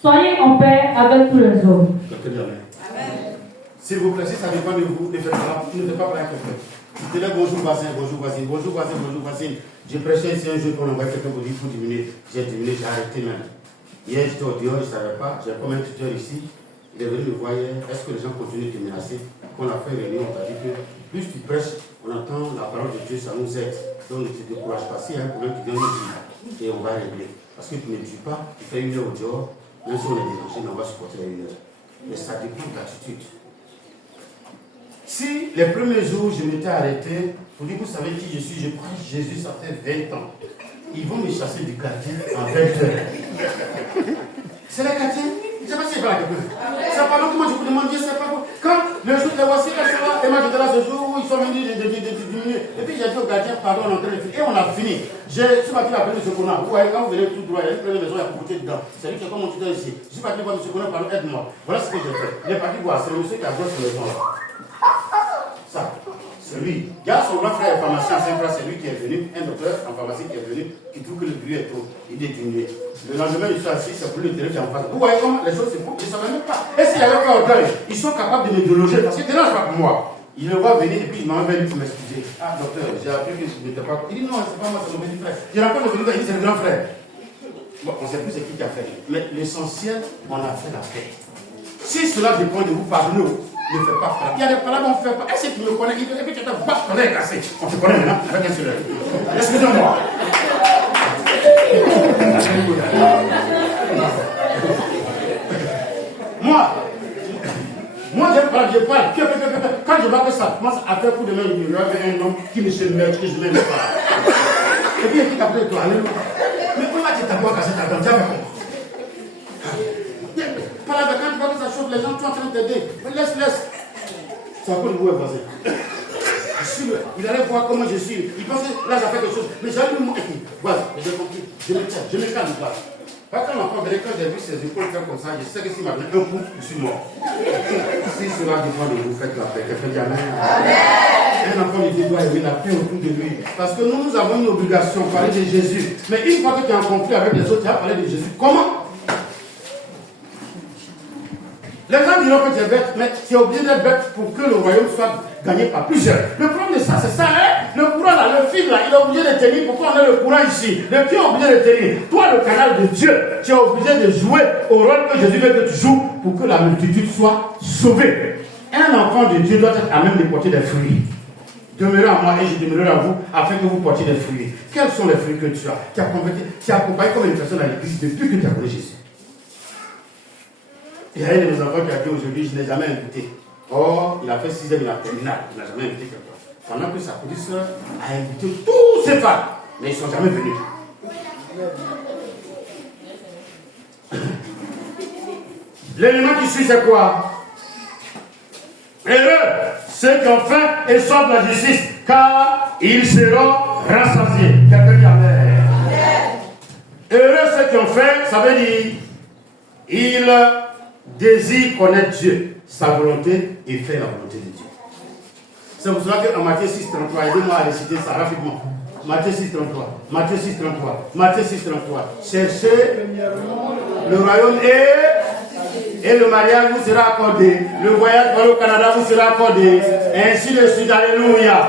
soyez en paix avec tous les hommes. Amen. S'il vous plaît, si ça dépend de vous, ne faites pas avec quelqu'un. Tu te lèves, bonjour voisin, bonjour voisine, bonjour voisin, bonjour voisine. J'ai prêché ici un jour pour envoyer quelqu'un pour dire il faut diminuer. J'ai diminué, j'ai arrêté même. Hier, j'étais au dehors, je ne savais pas. J'ai comme un tuteur ici. Il est venu me voir hier. Est-ce que les gens continuent de te menacer? Quand on a fait réunion, on t'a dit que plus tu prêches, on entend la parole de Dieu, ça nous aide. Donc ne te décourage pas. S'il y a un problème, tu viens nous dire. Et on va régler. Parce que tu ne tues pas, tu fais 1 heure au dehors. Même si on est dérangé, on va supporter 1 heure. Mais ça dépend de l'attitude. Si les premiers jours, je m'étais arrêté, pour dire, vous savez qui je suis, je prêche Jésus, ça fait 20 ans. Ils vont me chasser du quartier en 20 heures. C'est les quartiers. Je ne sais pas si c'est pas la quelqu'un. C'est pas donc moi je vous demande, c'est pas quoi. Quand le jour de voici, et moi j'étais là ce jour où ils sont venus de diminuer. Et puis j'ai dit au gardien, pardon, on est en train de finir. Et on a fini. Je suis parti appeler M. Conan. Vous voyez, quand vous venez tout droit, il y a une première maison, il y a beaucoup dedans. C'est lui qui est comme mon tuteur ici. Je suis parti voir M. Conan, pardon, aide-moi. Voilà ce que j'ai fait. Il est parti voir, c'est le monsieur qui a brossé les gens là. Ça. C'est lui. Il y a son grand frère pharmacien à Saint-Clair, c'est lui qui est venu, un docteur en pharmacie qui est venu, qui trouve que le bruit est trop. Il est diminué. Le lendemain, je suis assis, c'est pour le terrain qui est en face. Vous voyez comment les choses se font? Je ne savais même pas. Et s'il y avait pas orgueil, ils sont capables de me déloger parce que c'est pas pour moi. Il le voit venir et puis il m'envoie lui pour m'excuser. Ah, docteur, j'ai appris que je n'étais pas. Il dit non, c'est pas moi, c'est mon petit frère. Je rencontre le petit frère, il dit c'est le grand frère. Bon, on ne sait plus c'est qui a fait. Mais l'essentiel, on a fait la paix. Si cela dépend de vous, pardonnez-vous. Ne fais pas frère. Il y a des paroles qu'on ne fait pas. Est-ce que tu me connais? Et puis tu te bats, ton est cassé. On te connaît maintenant avec un seul œil. Excusez-moi. Moi, je parle. Quand je vois que ça commence à faire coup de main, il y a un homme qui me se met, que je ne m'aime pas. Et puis il dit après toi, mais pourquoi tu t'as pas cassé ta dent? Quand tu vois que ça chauffe, les gens sont en train de t'aider. Laisse. C'est encore le voisin. Il allait voir comment je suis. Il pensait, là, ça fait quelque chose. Mais j'ai lu mon équipe. Voilà, j'ai compris. Je me calme là. Quand l'enfant venait, quand j'ai vu ses épaules faire comme ça, je sais que s'il m'a donné un coup, je suis mort. Si cela dépend de vous, faites la paix. Quelqu'un dit Amen. Un enfant de Dieu doit aimer la paix autour de lui. Parce que nous avons une obligation de parler de Jésus. Mais une fois que tu es en conflit avec les autres, tu vas parler de Jésus. Comment? Les gens diront que tu es bête, mais tu es obligé d'être bête pour que le royaume soit gagné par plusieurs. Le problème de ça, c'est ça, hein? Le courant là, le fil là, il est obligé de tenir. Pourquoi on a le courant ici? Le pied est obligé de tenir. Toi, le canal de Dieu, tu es obligé de jouer au rôle que Jésus veut que tu joues pour que la multitude soit sauvée. Un enfant de Dieu doit être à même de porter des fruits. Demeurez à moi et je demeurerai à vous afin que vous portiez des fruits. Quels sont les fruits que tu as? Tu as accompagné comme une personne à l'église depuis que tu as connu Jésus. Il y a un de mes enfants qui a dit aujourd'hui, je n'ai jamais invité. Or, il a fait 6e, il a terminal, il n'a jamais invité quelqu'un. Pendant que sa petite soeur a invité tous ses femmes, mais ils ne sont jamais venus. L'élément qui suit, c'est quoi? Heureux ceux qui ont faim et soif de la justice, car ils seront rassasiés. Quelqu'un dit Amen. Heureux ceux qui ont faim, ça veut dire ils désirent connaître Dieu, sa volonté et faire la volonté de Dieu. C'est pour cela qu'en Matthieu 6,33, aidez-moi à réciter ça rapidement. Matthieu 6,33, Matthieu 6,33, Matthieu 6,33. Cherchez le royaume et Et le mariage vous sera accordé. Le voyage pour aller au Canada vous sera accordé. Ainsi de suite. Alléluia.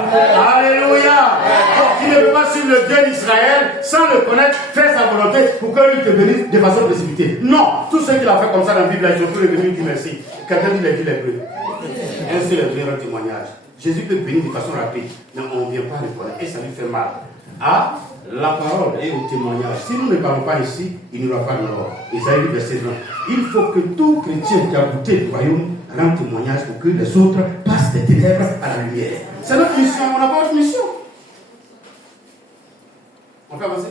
Alléluia. Donc tu ne peux pas suivre le Dieu d'Israël sans le connaître, faire sa volonté pour que lui te bénisse de façon précipitée. Non. Tous ceux qui l'ont fait comme ça dans la Bible, ils sont tous revenus du merci. Quelqu'un dit les vies les bleus. Ainsi est le vrai témoignage. Jésus peut bénir de façon rapide, mais on ne vient pas le connaître et ça lui fait mal. À la parole et au témoignage. Si nous ne parlons pas ici, il n'y aura pas de mort. Isaïe verset 20. Il faut que tout chrétien qui a goûté le royaume rende témoignage pour que les autres passent des ténèbres à la lumière. C'est notre mission, on n'a pas autre mission. On peut avancer?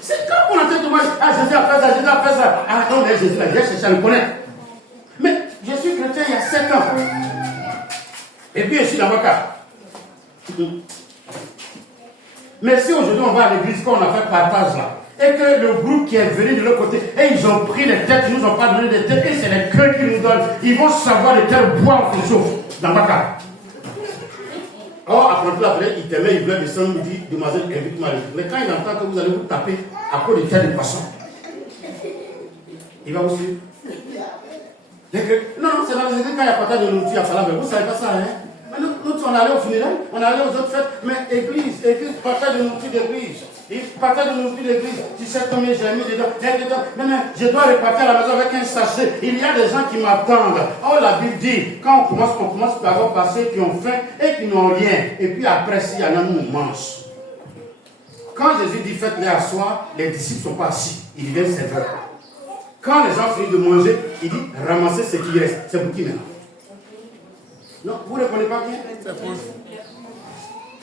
C'est quand on entend témoigner, ah Jésus a fait ça, Jésus a fait ça. Ah non, mais Jésus a cherché à le connaître. Mais je suis chrétien il y a 7 ans. Et puis je suis avocat. Mais si aujourd'hui on va à l'église, quand on a fait partage là, et que le groupe qui est venu de l'autre côté, et ils ont pris les têtes, ils nous ont pas donné des têtes, et c'est les cœurs qui nous donnent, ils vont savoir de quel bois on se chauffe dans ma carte. Or, après tout, après, il t'aimait, il voulait descendre, il dit, demoiselle, invite-moi. Mais quand il entend que vous allez vous taper à cause de telle poisson, il va vous suivre. Non, c'est dans les églises, quand il y a partage de nourriture, il y a pas là, mais vous ne savez pas ça, hein? Nous, on allait au funérailles, on allait aux autres fêtes, mais église, partage de nourriture d'église. Partage de nourriture d'église. Tu sais combien j'ai mis dedans. Mais je dois repartir à la maison avec un sachet. Il y a des gens qui m'attendent. Oh, la Bible dit, quand on commence par avoir passé qui ont faim et qui n'ont rien. Et puis après, s'il y en a, nous, on mange. Quand Jésus dit faites-les asseoir, les disciples ne sont pas assis. Ils viennent servir. Quand les gens finissent de manger, il dit ramassez ce qui reste. C'est pour qui maintenant? Non, vous ne connaissez pas bien?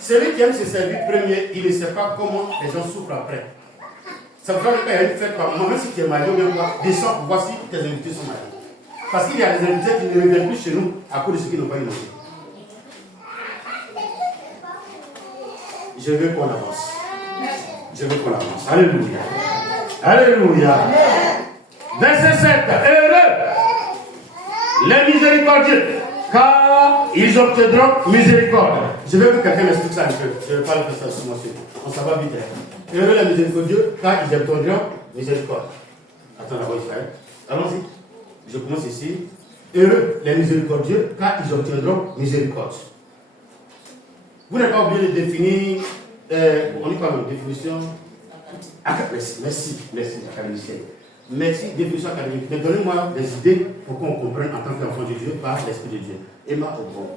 Celui qui aime se servir premier, il ne sait pas comment les gens souffrent après. Ça veut dire qu'il y a une fête par moment, même si tu es marié ou bien quoi, descends pour voir si tes invités sont mariés. Parce qu'il y a des invités qui ne reviennent plus chez nous à cause de ceux qui n'ont pas eu mangé. Je veux qu'on avance. Je veux qu'on avance. Alléluia. Alléluia. Verset 7. Heureux les miséricordieux, car ils obtiendront miséricorde. Je veux que quelqu'un m'explique ça un peu. Je ne vais pas le faire ça sur moi. On s'en va vite. Heureux les miséricordieux, car ils obtiendront miséricorde. Attends d'abord Israël. Allons-y. Je commence ici. Heureux les miséricordieux, car ils obtiendront miséricorde. Vous n'avez pas oublié de définir, on dit quoi la définition? Merci, académicien. Merci, définition académique. Mais donnez-moi des idées pour qu'on comprenne en tant qu'enfant de Dieu par l'Esprit de Dieu. Emma au bon.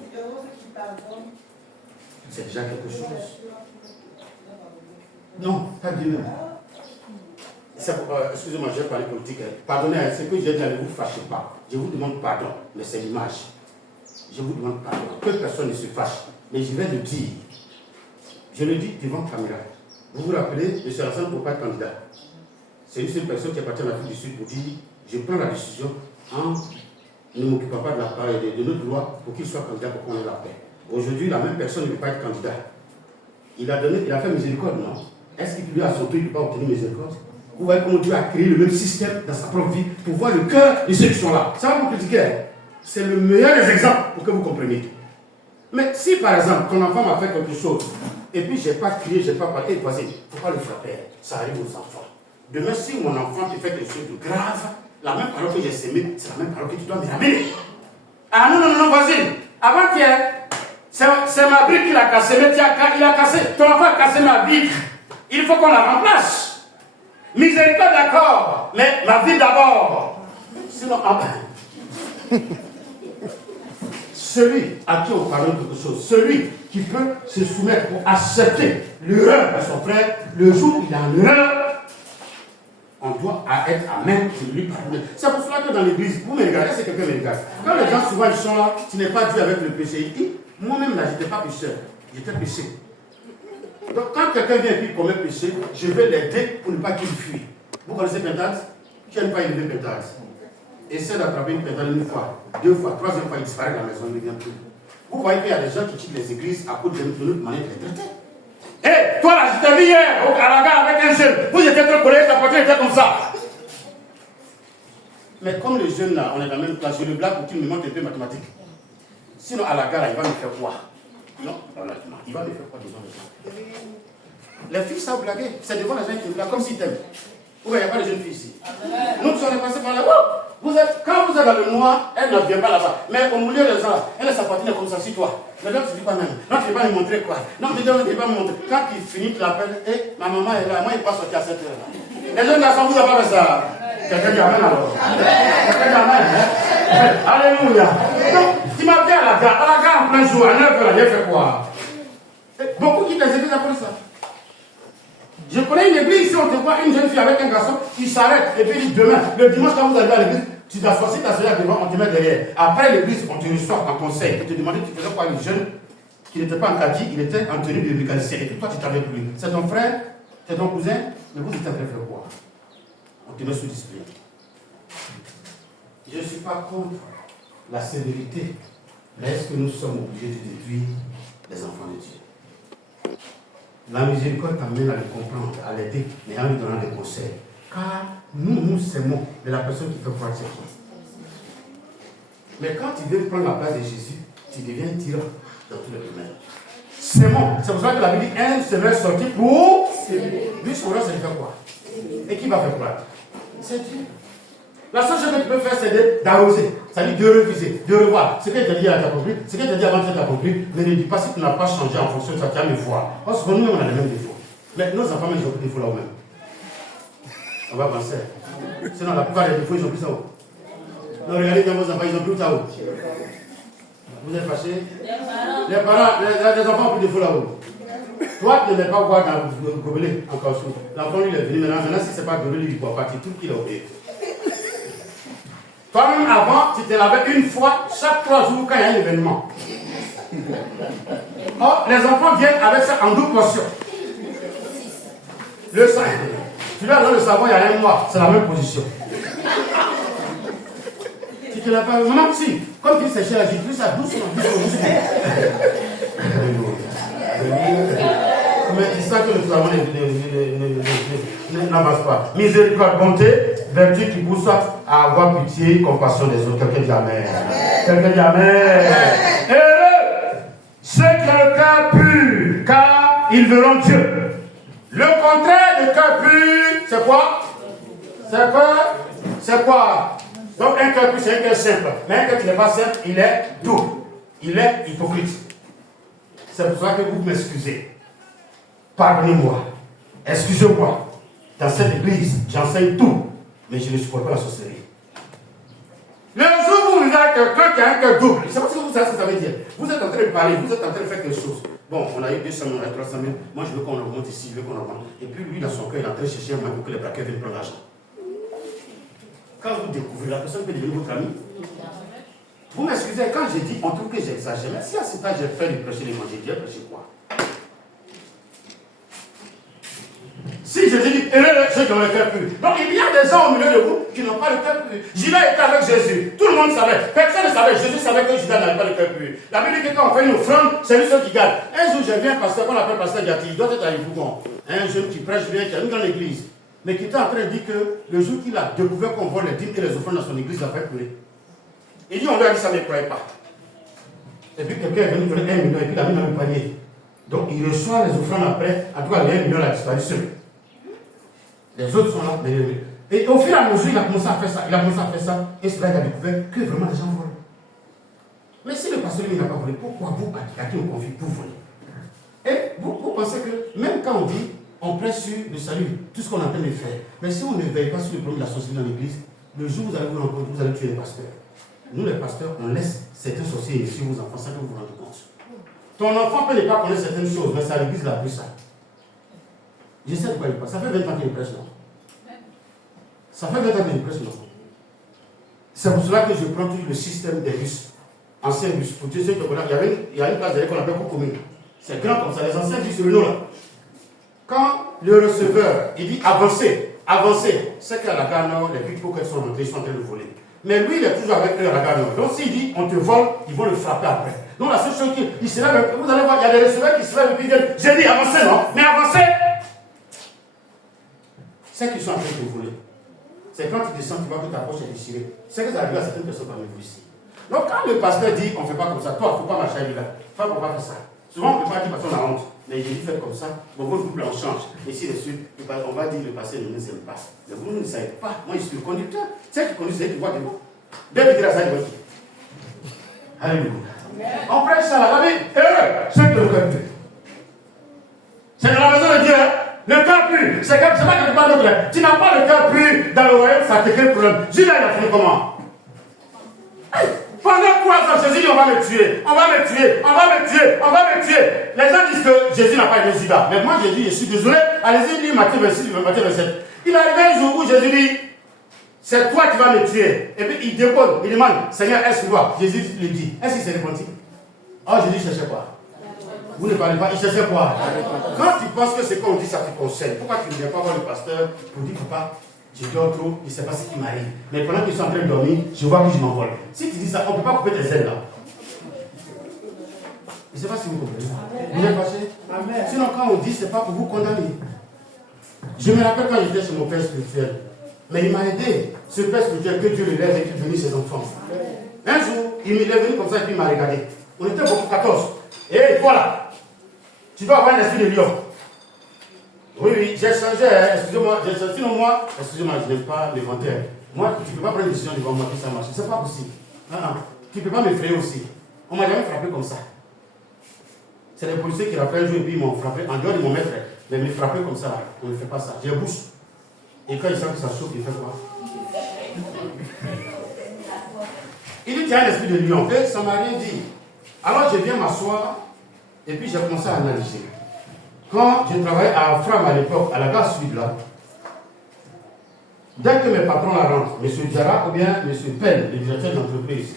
C'est déjà quelque chose. Non, pas Dieu. Excusez-moi, je vais parler politique. Pardonnez, c'est que j'ai dit, ne vous fâchez pas. Je vous demande pardon, mais c'est l'image. Je vous demande pardon. Que personne ne se fâche. Mais je vais le dire. Je le dis devant caméra. Vous vous rappelez, je suis ensemble pour ne pas être candidat. C'est une seule personne qui est partie en Afrique du Sud pour dire je prends la décision en ne m'occupant pas de la part de notre loi pour qu'il soit candidat pour qu'on ait la paix. Aujourd'hui, la même personne ne peut pas être candidat. Il a fait miséricorde, non? Est-ce qu'il peut à son tour, il ne peut pas obtenir miséricorde? Vous voyez comment Dieu a créé le même système dans sa propre vie pour voir le cœur de ceux qui sont là. Ça va vous critiquer. C'est le meilleur des exemples pour que vous compreniez. Mais si par exemple, ton enfant m'a fait quelque chose, et puis je n'ai pas crié, je n'ai pas parlé, voici, il ne faut pas le frapper. Ça arrive aux enfants. Demain, si mon enfant te fait quelque chose de grave, la même parole que j'ai sémée, c'est la même parole que tu dois me ramener. Ah non, vas-y. Avant-hier, c'est ma brique qu'il a cassée, mais il a cassé, ton enfant a cassé ma vitre. Il faut qu'on la remplace. Miséricorde, d'accord, mais ma vie d'abord. Sinon, celui à qui on parle de quelque chose, celui qui peut se soumettre pour accepter l'erreur de son frère, le jour où il a l'erreur, on doit être à même de lui pardonner. C'est pour cela que dans l'église, vous me regardez, c'est quelqu'un me regarde. Quand les gens souvent ils sont là, tu n'es pas dû avec le péché. Il dit, moi-même là, je n'étais pas pécheur, j'étais péché. Donc quand quelqu'un vient et puis commet péché, je vais l'aider pour ne pas qu'il fuit. Vous connaissez Pentade? Qui n'aime pas élever Pentade? Essaie d'attraper une Pentade une fois, 2 fois, 3e fois, il disparaît de la maison, il ne vient plus. Vous voyez qu'il y a des gens qui quittent les églises à cause de notre manière de les traiter. Hé, toi là, je t'ai vu hier à la gare avec un jeune. Vous étiez trop collés, ta poitrine était comme ça. Mais comme le jeune là, on est dans la même classe, je le blague pour qu'il me montre un peu mathématiques. Sinon, à la gare, il va me faire quoi? Non, il va me faire quoi devant les gens? Les filles savent blaguer. C'est devant les gens qui me blaguent comme s'ils t'aiment. Il n'y a pas de jeunes filles ici. Nous, on est passés par là. Quand vous êtes dans le noir, elle ne vient pas là-bas. Mais au milieu des gens, elle est sa poitrine comme ça, sur toi. Mais l'autre, tu dis pas même. Non, tu ne vas pas me montrer quoi. Non, tu ne vas pas me montrer. Quand il finit, tu l'appelles, ma maman est là, moi, il ne pas sortir à cette heure-là. Les jeunes garçons, vous n'avez pas fait ça. Quelqu'un dit amen alors. Quelqu'un dit amen. Alléluia. Donc, tu m'as dit à la gare en plein jour, à 9h, j'ai fait quoi? Beaucoup qui des églises appellent ça. Je connais une église, si on te voit une jeune fille avec un garçon, il s'arrête et puis il dit demain, le dimanche quand vous allez à l'église, tu t'assois, si tu t'assois devant, on te met derrière. Après l'église, on te reçoit en conseil pour te demander tu faisais quoi une jeune qui n'était pas en kaki, il était en tenue de mécanicien et puis toi tu t'avais avec lui. C'est ton frère, c'est ton cousin, mais vous êtes en train de faire quoi? On te met sous discipline. Je ne suis pas contre la sévérité, mais est-ce que nous sommes obligés de détruire les enfants de Dieu? La miséricorde t'amène à le comprendre, à l'aider, mais en lui donnant des conseils. Car nous s'aimons de la personne qui fait croire c'est qui. Mais quand tu veux prendre la place de Jésus, tu deviens tyran dans tous les domaines. S'aimons. C'est pour ça que la Bible dit un semeur sorti pour s'aimer. Lui, son rôle, c'est de faire quoi? Et qui va faire croire? C'est Dieu. La seule chose que tu peux faire, c'est d'arroser. C'est-à-dire de refuser, de revoir. Ce qu'elle t'a dit, elle t'a compris. Ce qu'elle t'a dit avant, elle t'a compris. Mais ne dis pas si tu n'as pas changé en fonction de ça, tu as mes voix. Parce que nous, on a les mêmes défauts. Mais nos enfants, ils ont plus de défauts là-haut même. On va penser. Sinon, la plupart des défauts, ils ont plus ça haut. Non, regardez bien vos enfants, ils ont plus ça haut. Vous êtes fâchés? Les parents, les enfants ont plus de défauts là-haut. Toi, tu ne mets pas boire dans le gobelet en caoutchouc. L'enfant, lui, il est venu maintenant. Si ce n'est pas de lui, il ne boit pas. Tu trouves qu'il a oublié. Toi-même, avant, tu te lavais une fois chaque 3 jours quand il y a un événement. Or, les enfants viennent avec ça en double portion. Le sang, tu dois donner le savon il y a un mois, c'est la même position. Tu te laves pas, maman, si, comme tu séchais la j'ai ça doucement. Mais c'est ça que le savon n'avance pas. Miséricorde, bonté, vertu qui pousse à avoir pitié, compassion des autres. Quelqu'un dit amen. Quelqu'un dit amen. Heureux ceux qui ont le cœur pur, car ils verront Dieu. Le contraire de cœur pur, c'est quoi? C'est quoi? C'est quoi? Donc un cœur pur, c'est un cœur simple. Mais un cœur qui n'est pas simple, il est doux. Il est hypocrite. C'est pour ça que vous m'excusez. Pardonnez-moi. Excusez-moi. Dans cette église, j'enseigne tout. Mais je ne supporte pas la sorcellerie. Le jour où vous avez quelqu'un qui a un cœur double, c'est parce que vous savez ce que ça veut dire. Vous êtes en train de parler, vous êtes en train de faire quelque chose. Bon, on a eu 200 000, on a eu 300 000. Moi, je veux qu'on augmente ici, je veux qu'on augmente. Et puis, lui, dans son cœur, il est en train de chercher un moyen pour que les braqueurs viennent prendre l'argent. Quand vous découvrez, la personne peut devenir votre ami. Vous m'excusez, quand j'ai dit, on trouve que j'exagère. Mais si à ce temps, j'ai fait de prêcher l'évangile, j'ai prêché quoi? Si je dis, ceux qui ont le cœur pur. Donc il y a des gens au milieu de vous qui n'ont pas le cœur pur. Judas était avec Jésus. Tout le monde savait. Personne ne savait. Jésus savait que Judas n'avait pas le cœur pur. La Bible dit que quand on fait une offrande, c'est lui seul qui gagne. Un jour, j'ai vu un pasteur qu'on appelle pasteur Gatti. Il doit être à Yvougon. Un jeune qui prêche bien, qui a une grande église. Mais qui était en train de dire que le jour qu'il a découvert qu'on vole les dîmes et les offrandes dans son église, il a fait pleurer. Il dit, on lui a dit ça, mais il ne croyait pas. Et puis quelqu'un est venu donner 1 million et puis il a mis dans le panier. Donc il reçoit les offrandes après. En tout cas, le 1 million a disparu seul. Les autres sont là. Et au fur et à mesure, il a commencé à faire ça. Il a commencé à faire ça. Et c'est là qu'il a découvert que vraiment les gens volent. Mais si le pasteur lui n'a pas volé, pourquoi vous, à qui on confie pour voler? Et vous pensez que même quand on dit, on prêche sur le salut, tout ce qu'on est en train de faire. Mais si on ne veille pas sur le problème de la sorcellerie dans l'église, le jour où vous allez vous rencontrer, vous allez tuer les pasteurs. Nous, les pasteurs, on laisse certains sorciers sur vos enfants sans que vous vous rendez compte. Ton enfant peut ne pas connaître certaines choses, mais c'est à l'église qu'il a appris ça. Je sais de quoi il parle. Ça fait 20 ans qu'il prêche, non? Ça fait 20 ans qu'il prêche, non? C'est pour cela que je prends toujours le système des bus. Anciens bus. Pour Dieu, ceux qui connaissent, il y a une place qu'on appelle commune. C'est grand comme ça, les anciens bus, le nom là. Quand le receveur, il dit avancez, avancez, c'est qu'à la gare nord, les people qui sont rentrés, ils sont en train de voler. Mais lui, il est toujours avec eux à la gare nord. Donc s'il dit on te vole, ils vont le frapper après. Donc la seule chose qu'il se lève, vous allez voir, il y a des receveurs qui se lèvent et puis ils disent j'ai dit avancez, non? Mais avancez! C'est qu'ils sont en train de voler. C'est quand tu descends, tu vois que ta poche est déchirée. C'est que ça arrive à certaines personnes parmi vous ici. Donc quand le pasteur dit on ne fait pas comme ça, toi, il ne faut pas marcher avec lui là. Il ne faut pas faire ça. Souvent, on ne peut pas dire parce qu'on a honte. Mais Jésus fait comme ça. Bon, votre couple en change. Et si on va dire le passé ne nous aime pas. Mais vous ne savez pas. Moi, je suis le conducteur. C'est qui conduit, c'est qui voit devant. Dès que tu la salle, il va dire. Alléluia. On prêche ça là. La vie, c'est que le cœur pur. C'est dans la maison de Dieu. Le cœur pur. C'est pas quelque part d'autre. Tu n'as pas le cœur pur dans le royaume, ça te crée problème. Judas, il a fait comment? Pendant 3 ans, Jésus dit on va me tuer, on va me tuer, on va me tuer, on va me tuer. Les gens disent que Jésus n'a pas aimé Judas. Mais moi j'ai dit, je suis désolé. Allez-y, lis Matthieu 26, Matthieu 27. Il est arrivé un jour où Jésus dit, c'est toi qui vas me tuer. Et puis il dépose, il demande, Seigneur, est-ce que toi? Jésus lui dit, est-ce qu'il s'est répondu? Oh, Jésus cherchait quoi? Vous ne parlez pas, il cherchait quoi? Quand tu penses que c'est qu'on dit ça te concerne, pourquoi tu ne viens pas voir le pasteur pour dire, papa, je dors trop, je ne sais pas ce qui m'arrive. Mais pendant que je suis en train de dormir, je vois que je m'envole. Si tu dis ça, on ne peut pas couper tes ailes là. Je ne sais pas si vous comprenez. Vous êtes fâché? Sinon, quand on dit, ce n'est pas pour vous condamner. Je me rappelle quand j'étais chez mon père spirituel. Mais il m'a aidé. Ce père spirituel, que Dieu le lève et qu'il bénisse ses enfants. Un jour, il est venu comme ça et puis il m'a regardé. On était beaucoup 14. Et voilà. Tu dois avoir un esprit de lion. Oui, j'ai changé, excusez-moi, sinon moi, excusez-moi, je n'aime pas l'inventaire. Moi, tu ne peux pas prendre une décision devant moi que ça marche. C'est pas possible. Non. Tu ne peux pas m'effrayer aussi. On m'a jamais frappé comme ça. C'est les policiers qui rappellent un jour et puis ils m'ont frappé en dehors de mon maître. Mais me frapper comme ça, on ne fait pas ça. J'ai la bouche. Et quand il sent que ça chauffe, il fait quoi? Il dit, tu as un esprit de lion. Et ça m'a rien dit. Alors je viens m'asseoir et puis j'ai commencé à analyser. Quand je travaillais à Fram à l'époque, à la gare sud là, dès que mes patrons là rentrent, M. Diarra ou bien M. Penn, le directeur d'entreprise,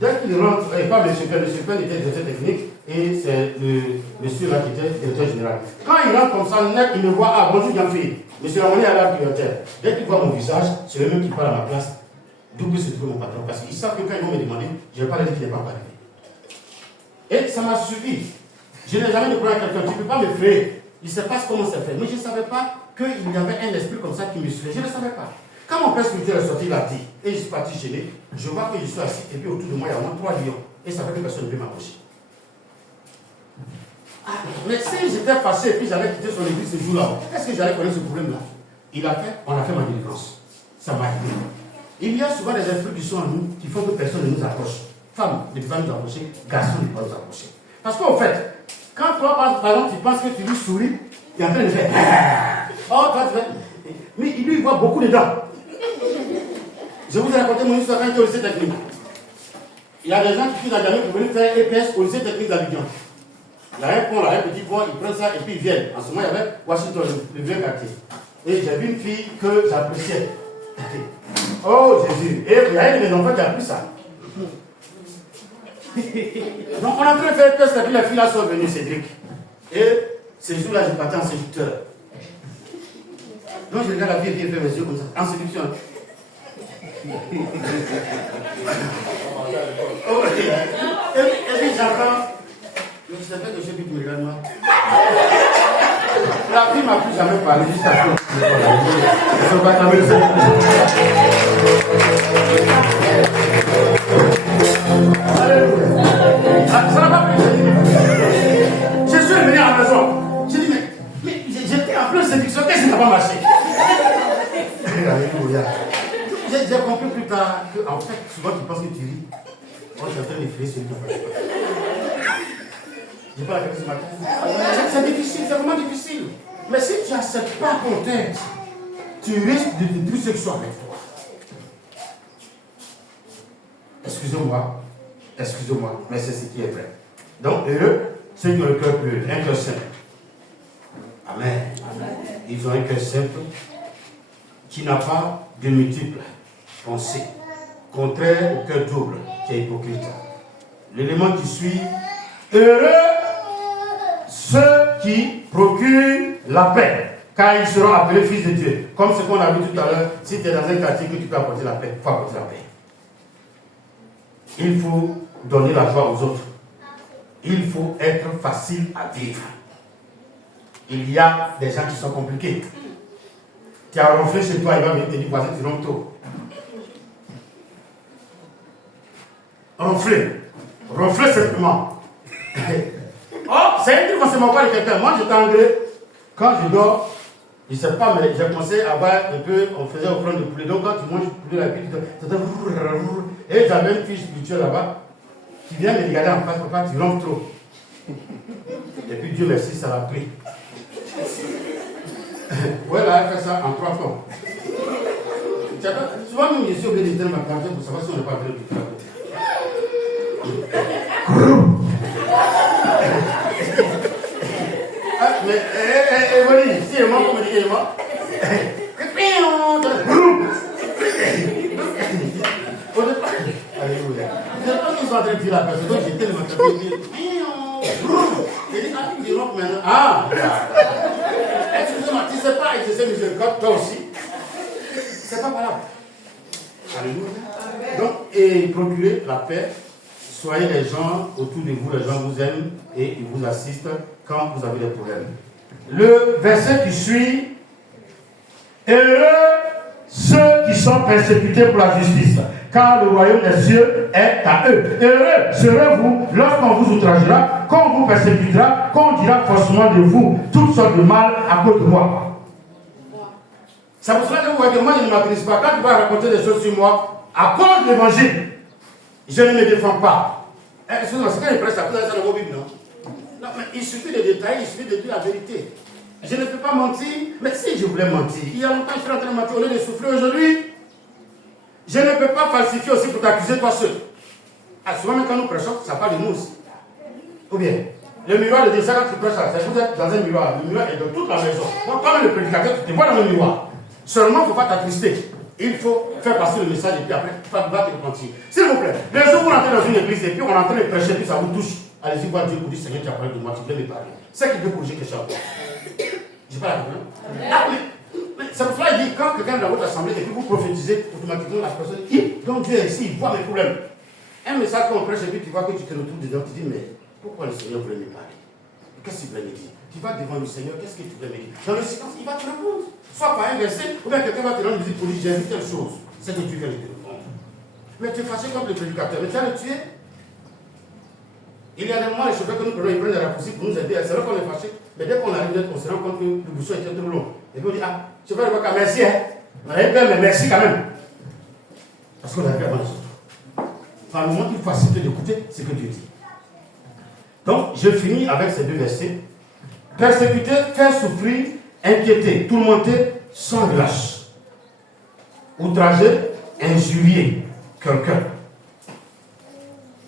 dès qu'il rentre, pas M. Penn était directeur technique et c'est le monsieur là qui était directeur général. Quand il rentre comme ça, net, il me voit, ah bonjour Jean-Philippe, M. Ramoni est là prioritaire. Dès qu'il voit mon visage, c'est le même qui parle à ma place, d'où peut se trouver mon patron. Parce qu'ils savent que quand ils vont me demander, je ne vais pas leur dire qu'il n'est pas arrivé. Et ça m'a suffi. Je n'ai jamais de problème avec quelqu'un, tu ne peux pas me frayer. Il ne sait pas comment c'est fait. Mais je ne savais pas qu'il y avait un esprit comme ça qui me suivait. Je ne savais pas. Quand mon père spirituel est sorti, il a dit, et je suis parti gêné, je vois que je suis assis, et puis autour de moi, il y a au moins 3 lions. Et ça fait que personne ne peut m'approcher. Mais si j'étais fâché et puis j'allais quitter son église ce jour-là, est-ce que j'allais connaître ce problème-là? On a fait ma délivrance. Ça m'a aidé. Il y a souvent des esprits qui sont en nous, qui font que personne ne nous approche. Femmes ne peuvent pas nous approcher, garçons ne peuvent pas nous approcher. Parce qu'en fait, quand toi, par exemple, tu penses que tu lui souris, tu es en train de faire. Oh, toi, tu fais. Mais lui, il voit beaucoup de dents. Je vous ai raconté mon histoire quand j'étais au lycée technique. Il y a des gens qui quittent la gamine pour venir faire EPS au lycée technique d'Abidjan. Il y a un pont là, un petit pont, ils prennent ça et puis ils viennent. En ce moment, il y avait Washington, le vieux quartier. Et j'ai vu une fille que j'appréciais. Oh Jésus! Et il y a une de mes enfants qui a appris ça. Donc on est en train de faire test et puis les filles là sont venues, Cédric. Et ces jours-là, j'ai parti en séducteur. Donc je regarde la fille et elle fait mes yeux comme ça, en séduction. Oh, et puis j'entends, je sais pas que je sais plus qui me regarde moi. La fille m'a plus jamais parlé jusqu'à ce que je ne pas travailler ça. Ça n'a pas pris. Je suis revenu à la maison. J'ai dit, mais j'étais en pleine séduction, qu'est-ce qui n'a pas marché? Alléluia. J'ai compris plus tard que, en fait, souvent tu penses que tu ris. Moi, je suis en train d'effrayer celui qui ne pas. J'ai pas la ce matin. C'est difficile, c'est vraiment difficile. Mais si tu n'acceptes pas ton texte, tu risques de détruire ce qui soit avec toi. Excusez-moi, mais c'est ce qui est vrai. Donc, heureux, ceux qui ont le cœur pur, un cœur simple. Amen. Ils ont un cœur simple qui n'a pas de multiples pensées, contraire au cœur double qui est hypocrite. L'élément qui suit, heureux ceux qui procurent la paix, car ils seront appelés fils de Dieu. Comme ce qu'on a vu tout à l'heure, si tu es dans un quartier que tu peux apporter la paix, il faut apporter la paix. Il faut donner la joie aux autres. Il faut être facile à vivre. Il y a des gens qui sont compliqués. Tu as ronflé chez toi, il va venir te dire, voici, tu ronfles tôt. Ronfler simplement. Oh, c'est un truc qu'on se moque pas de quelqu'un. Moi, j'étais anglais. Quand je dors, je ne sais pas, mais j'ai commencé à voir un peu, on faisait offrande de poulet. Donc, quand tu manges du poulet, la vie, et j'avais une fille spirituelle là-bas qui vient me regarder en face, papa, tu ronfles trop. Et puis, Dieu merci, ça l'a pris. Ouais, là, elle fait ça en 3 fois. Souvent, même, je suis obligé de dire ma carte pour savoir si on n'est pas vrai du tout. Mais, Evoli, si elle m'a comme dit, elle m'a. Alléluia. Je ne sais pas qu'ils sont en train de dire la personne, donc j'étais le matin. J'ai dit, ah, tu rentres maintenant. Ah, excusez-moi, tu ne sais pas exercer miséricorde, toi aussi. C'est pas valable. Alléluia. Donc, et procurez la paix. Soyez les gens autour de vous, les gens vous aiment et ils vous assistent quand vous avez des problèmes. Le verset qui suit, heureux ceux qui sont persécutés pour la justice, car le royaume des cieux est à eux. Heureux serez-vous lorsqu'on vous outragera, qu'on vous persécutera, qu'on dira forcément de vous toutes sortes de mal à cause de moi. C'est pour cela que vous voyez que moi je ne m'agresse pas. Quand tu vas raconter des choses sur moi, à cause de l'évangile, je ne me défends pas. Excusez-moi, c'est quand il presse ça, vous avez ça dans vos Bibles, non? Non, mais il suffit de détailler, il suffit de dire la vérité. Je ne peux pas mentir, mais si je voulais mentir, il y a longtemps que je suis en train de mentir, au lieu de souffler aujourd'hui, je ne peux pas falsifier aussi pour t'accuser toi seul. Ah, souvent, même quand nous prêchons, ça parle de nous aussi. Ou bien, le miroir de Dieu, c'est quand tu prêches ça, c'est vous êtes dans un miroir, le miroir est dans toute la maison. Moi, comme le prédicateur, tu te vois dans le miroir. Seulement, il ne faut pas t'attrister. Il faut faire passer le message et puis après, tu vas te repentir. S'il vous plaît, les jours où vous entrez dans une église et puis on est en train de prêcher, puis ça vous touche, allez-y voir Dieu pour dire Seigneur, tu as parlé de moi, tu voulais me parler. C'est qui peut corriger quelque chose. Je pas la réponse. Ah, mais c'est pour cela qu'il dit quand quelqu'un est dans votre assemblée et puis vous prophétisez, automatiquement la personne dit donc Dieu est ici, il voit mes problèmes. Un message qu'on prêche et puis tu vois que tu te retrouves dedans, tu dis mais pourquoi le Seigneur voulait me parler? Qu'est-ce qu'il voulait me dire? Tu vas devant le Seigneur, qu'est-ce que tu voulais me dire? Dans le silence, il va te répondre. Soit par un verset, ou bien quelqu'un va te rendre une visite pour dire j'ai vu telle chose. C'est que tu viens de te répondre. Mais tu es fâché contre le prédicateur, mais tu vas le tuer. Il y a des moments, les chauffeurs que nous prenons, ils prennent des raccourcis pour nous aider. C'est vrai qu'on est fâché, mais dès qu'on arrive, on se rend compte que le bouchon était trop long. Et puis on dit, ah, chauffeur de Waka, merci, hein. On a mais merci quand même. Parce qu'on a fait avant les autres. Enfin, le moment, il faut accepter d'écouter ce que Dieu dit. Donc, je finis avec ces 2 versets. Persécuter, faire souffrir, inquiéter, tourmenter, sans relâche. Outrager, injurier quelqu'un.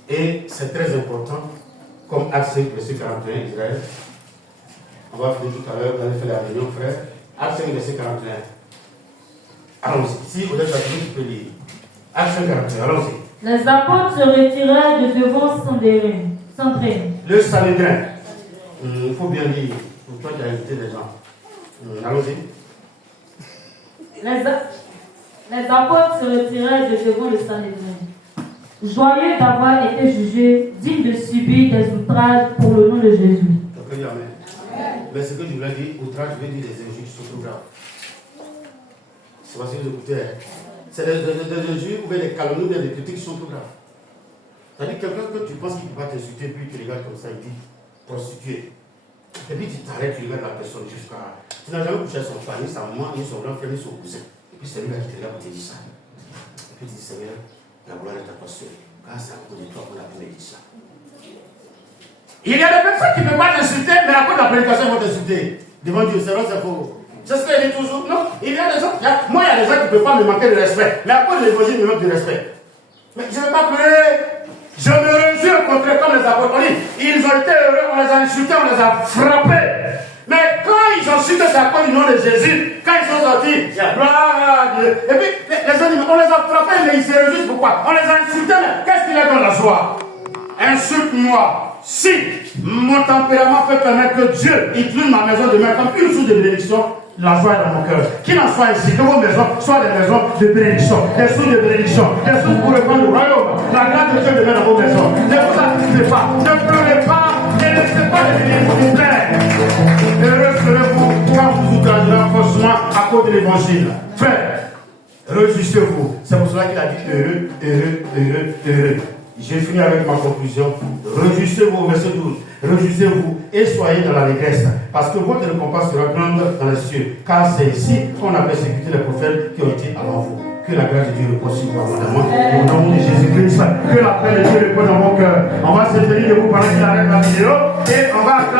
Et c'est très important, comme Acte 5, verset 41, Israël. On va finir tout à l'heure, vous allez faire la réunion, frère. Acte 5, verset 41. Allons-y. Si vous êtes fatigué, tu peux lire. Acte 5, 41, allons-y. Les apôtres se retirèrent de devant Sanhédrin. Le Sanhédrin. Il faut bien lire. Pour toi qui as invité les gens. Allons-y. Les apôtres se retirèrent de devant le Sanhédrin, joyeux d'avoir été jugés, dignes de subir des outrages pour le nom de Jésus. Amen. Mais ce que je voulais dire, outrage, je veux dire des injures qui sont trop graves. C'est parce que vous écoutez. C'est des injures ou des calomnies ou des critiques qui sont trop graves. C'est-à-dire quelqu'un que tu penses qu'il ne peut pas t'insulter, puis tu regardes comme ça, il dit prostituée. Et puis tu t'arrêtes, tu regardes la personne jusqu'à. Tu n'as jamais couché son père, ni sa maman, ni son grand frère, ni son cousin. Et puis c'est lui-là qui te regarde et te dit ça. Et puis tu dis Seigneur, la gloire est à toi seul. Car c'est à cause de toi qu'on a pu me dire ça. Il y a des personnes qui ne peuvent pas t'insulter, mais à cause de la prédication, ils vont t'insulter. Devant Dieu, c'est vrai, c'est faux. C'est ce qu'il dit toujours. Non, il y a des gens. Moi, il y a des gens qui ne peuvent pas me manquer de respect. Mais à cause de l'évangile, ils me manquent de respect. Mais je ne vais pas pleurer. Je me réjouis au contraire comme les apôtres. Ils ont été heureux, on les a insultés, on les a frappés. Mais quand ils ont su que c'est à cause du nom de Jésus, quand ils sont sortis, il y a gloire à Dieu. Et puis, les gens disent, on les a frappés, mais ils se réjouissent. Pourquoi? On les a insultés, mais qu'est-ce qui leur donne la joie? Insulte-moi. Si mon tempérament peut permettre que Dieu incline ma maison demain comme une source de bénédiction, la joie est dans mon cœur. Qu'il en soit ici, que vos maisons soient des maisons de bénédiction, des sources de bénédiction, des sources pour répandre le royaume. La grâce de Dieu demeure dans vos maisons. Ne vous attristez pas, ne pleurez pas, ne laissez pas de venir, s'il vous plaît. Heureux serez-vous quand vous outragerez forcément à cause de l'évangile. Frère, réjouissez-vous. C'est pour cela qu'il a dit heureux, heureux, heureux, heureux. Je finis avec ma conclusion. Réjouissez-vous, verset 12. Réjouissez-vous et soyez dans l'allégresse, parce que votre récompense sera grande dans les cieux. Car c'est ici qu'on a persécuté les prophètes qui ont été avant vous. Que la grâce de Dieu repose sur vous abondamment. Au nom de Jésus-Christ, que la paix de Dieu repose dans vos cœurs. On va se tenir debout pendant qu'il arrête la vidéo et on va acclamer.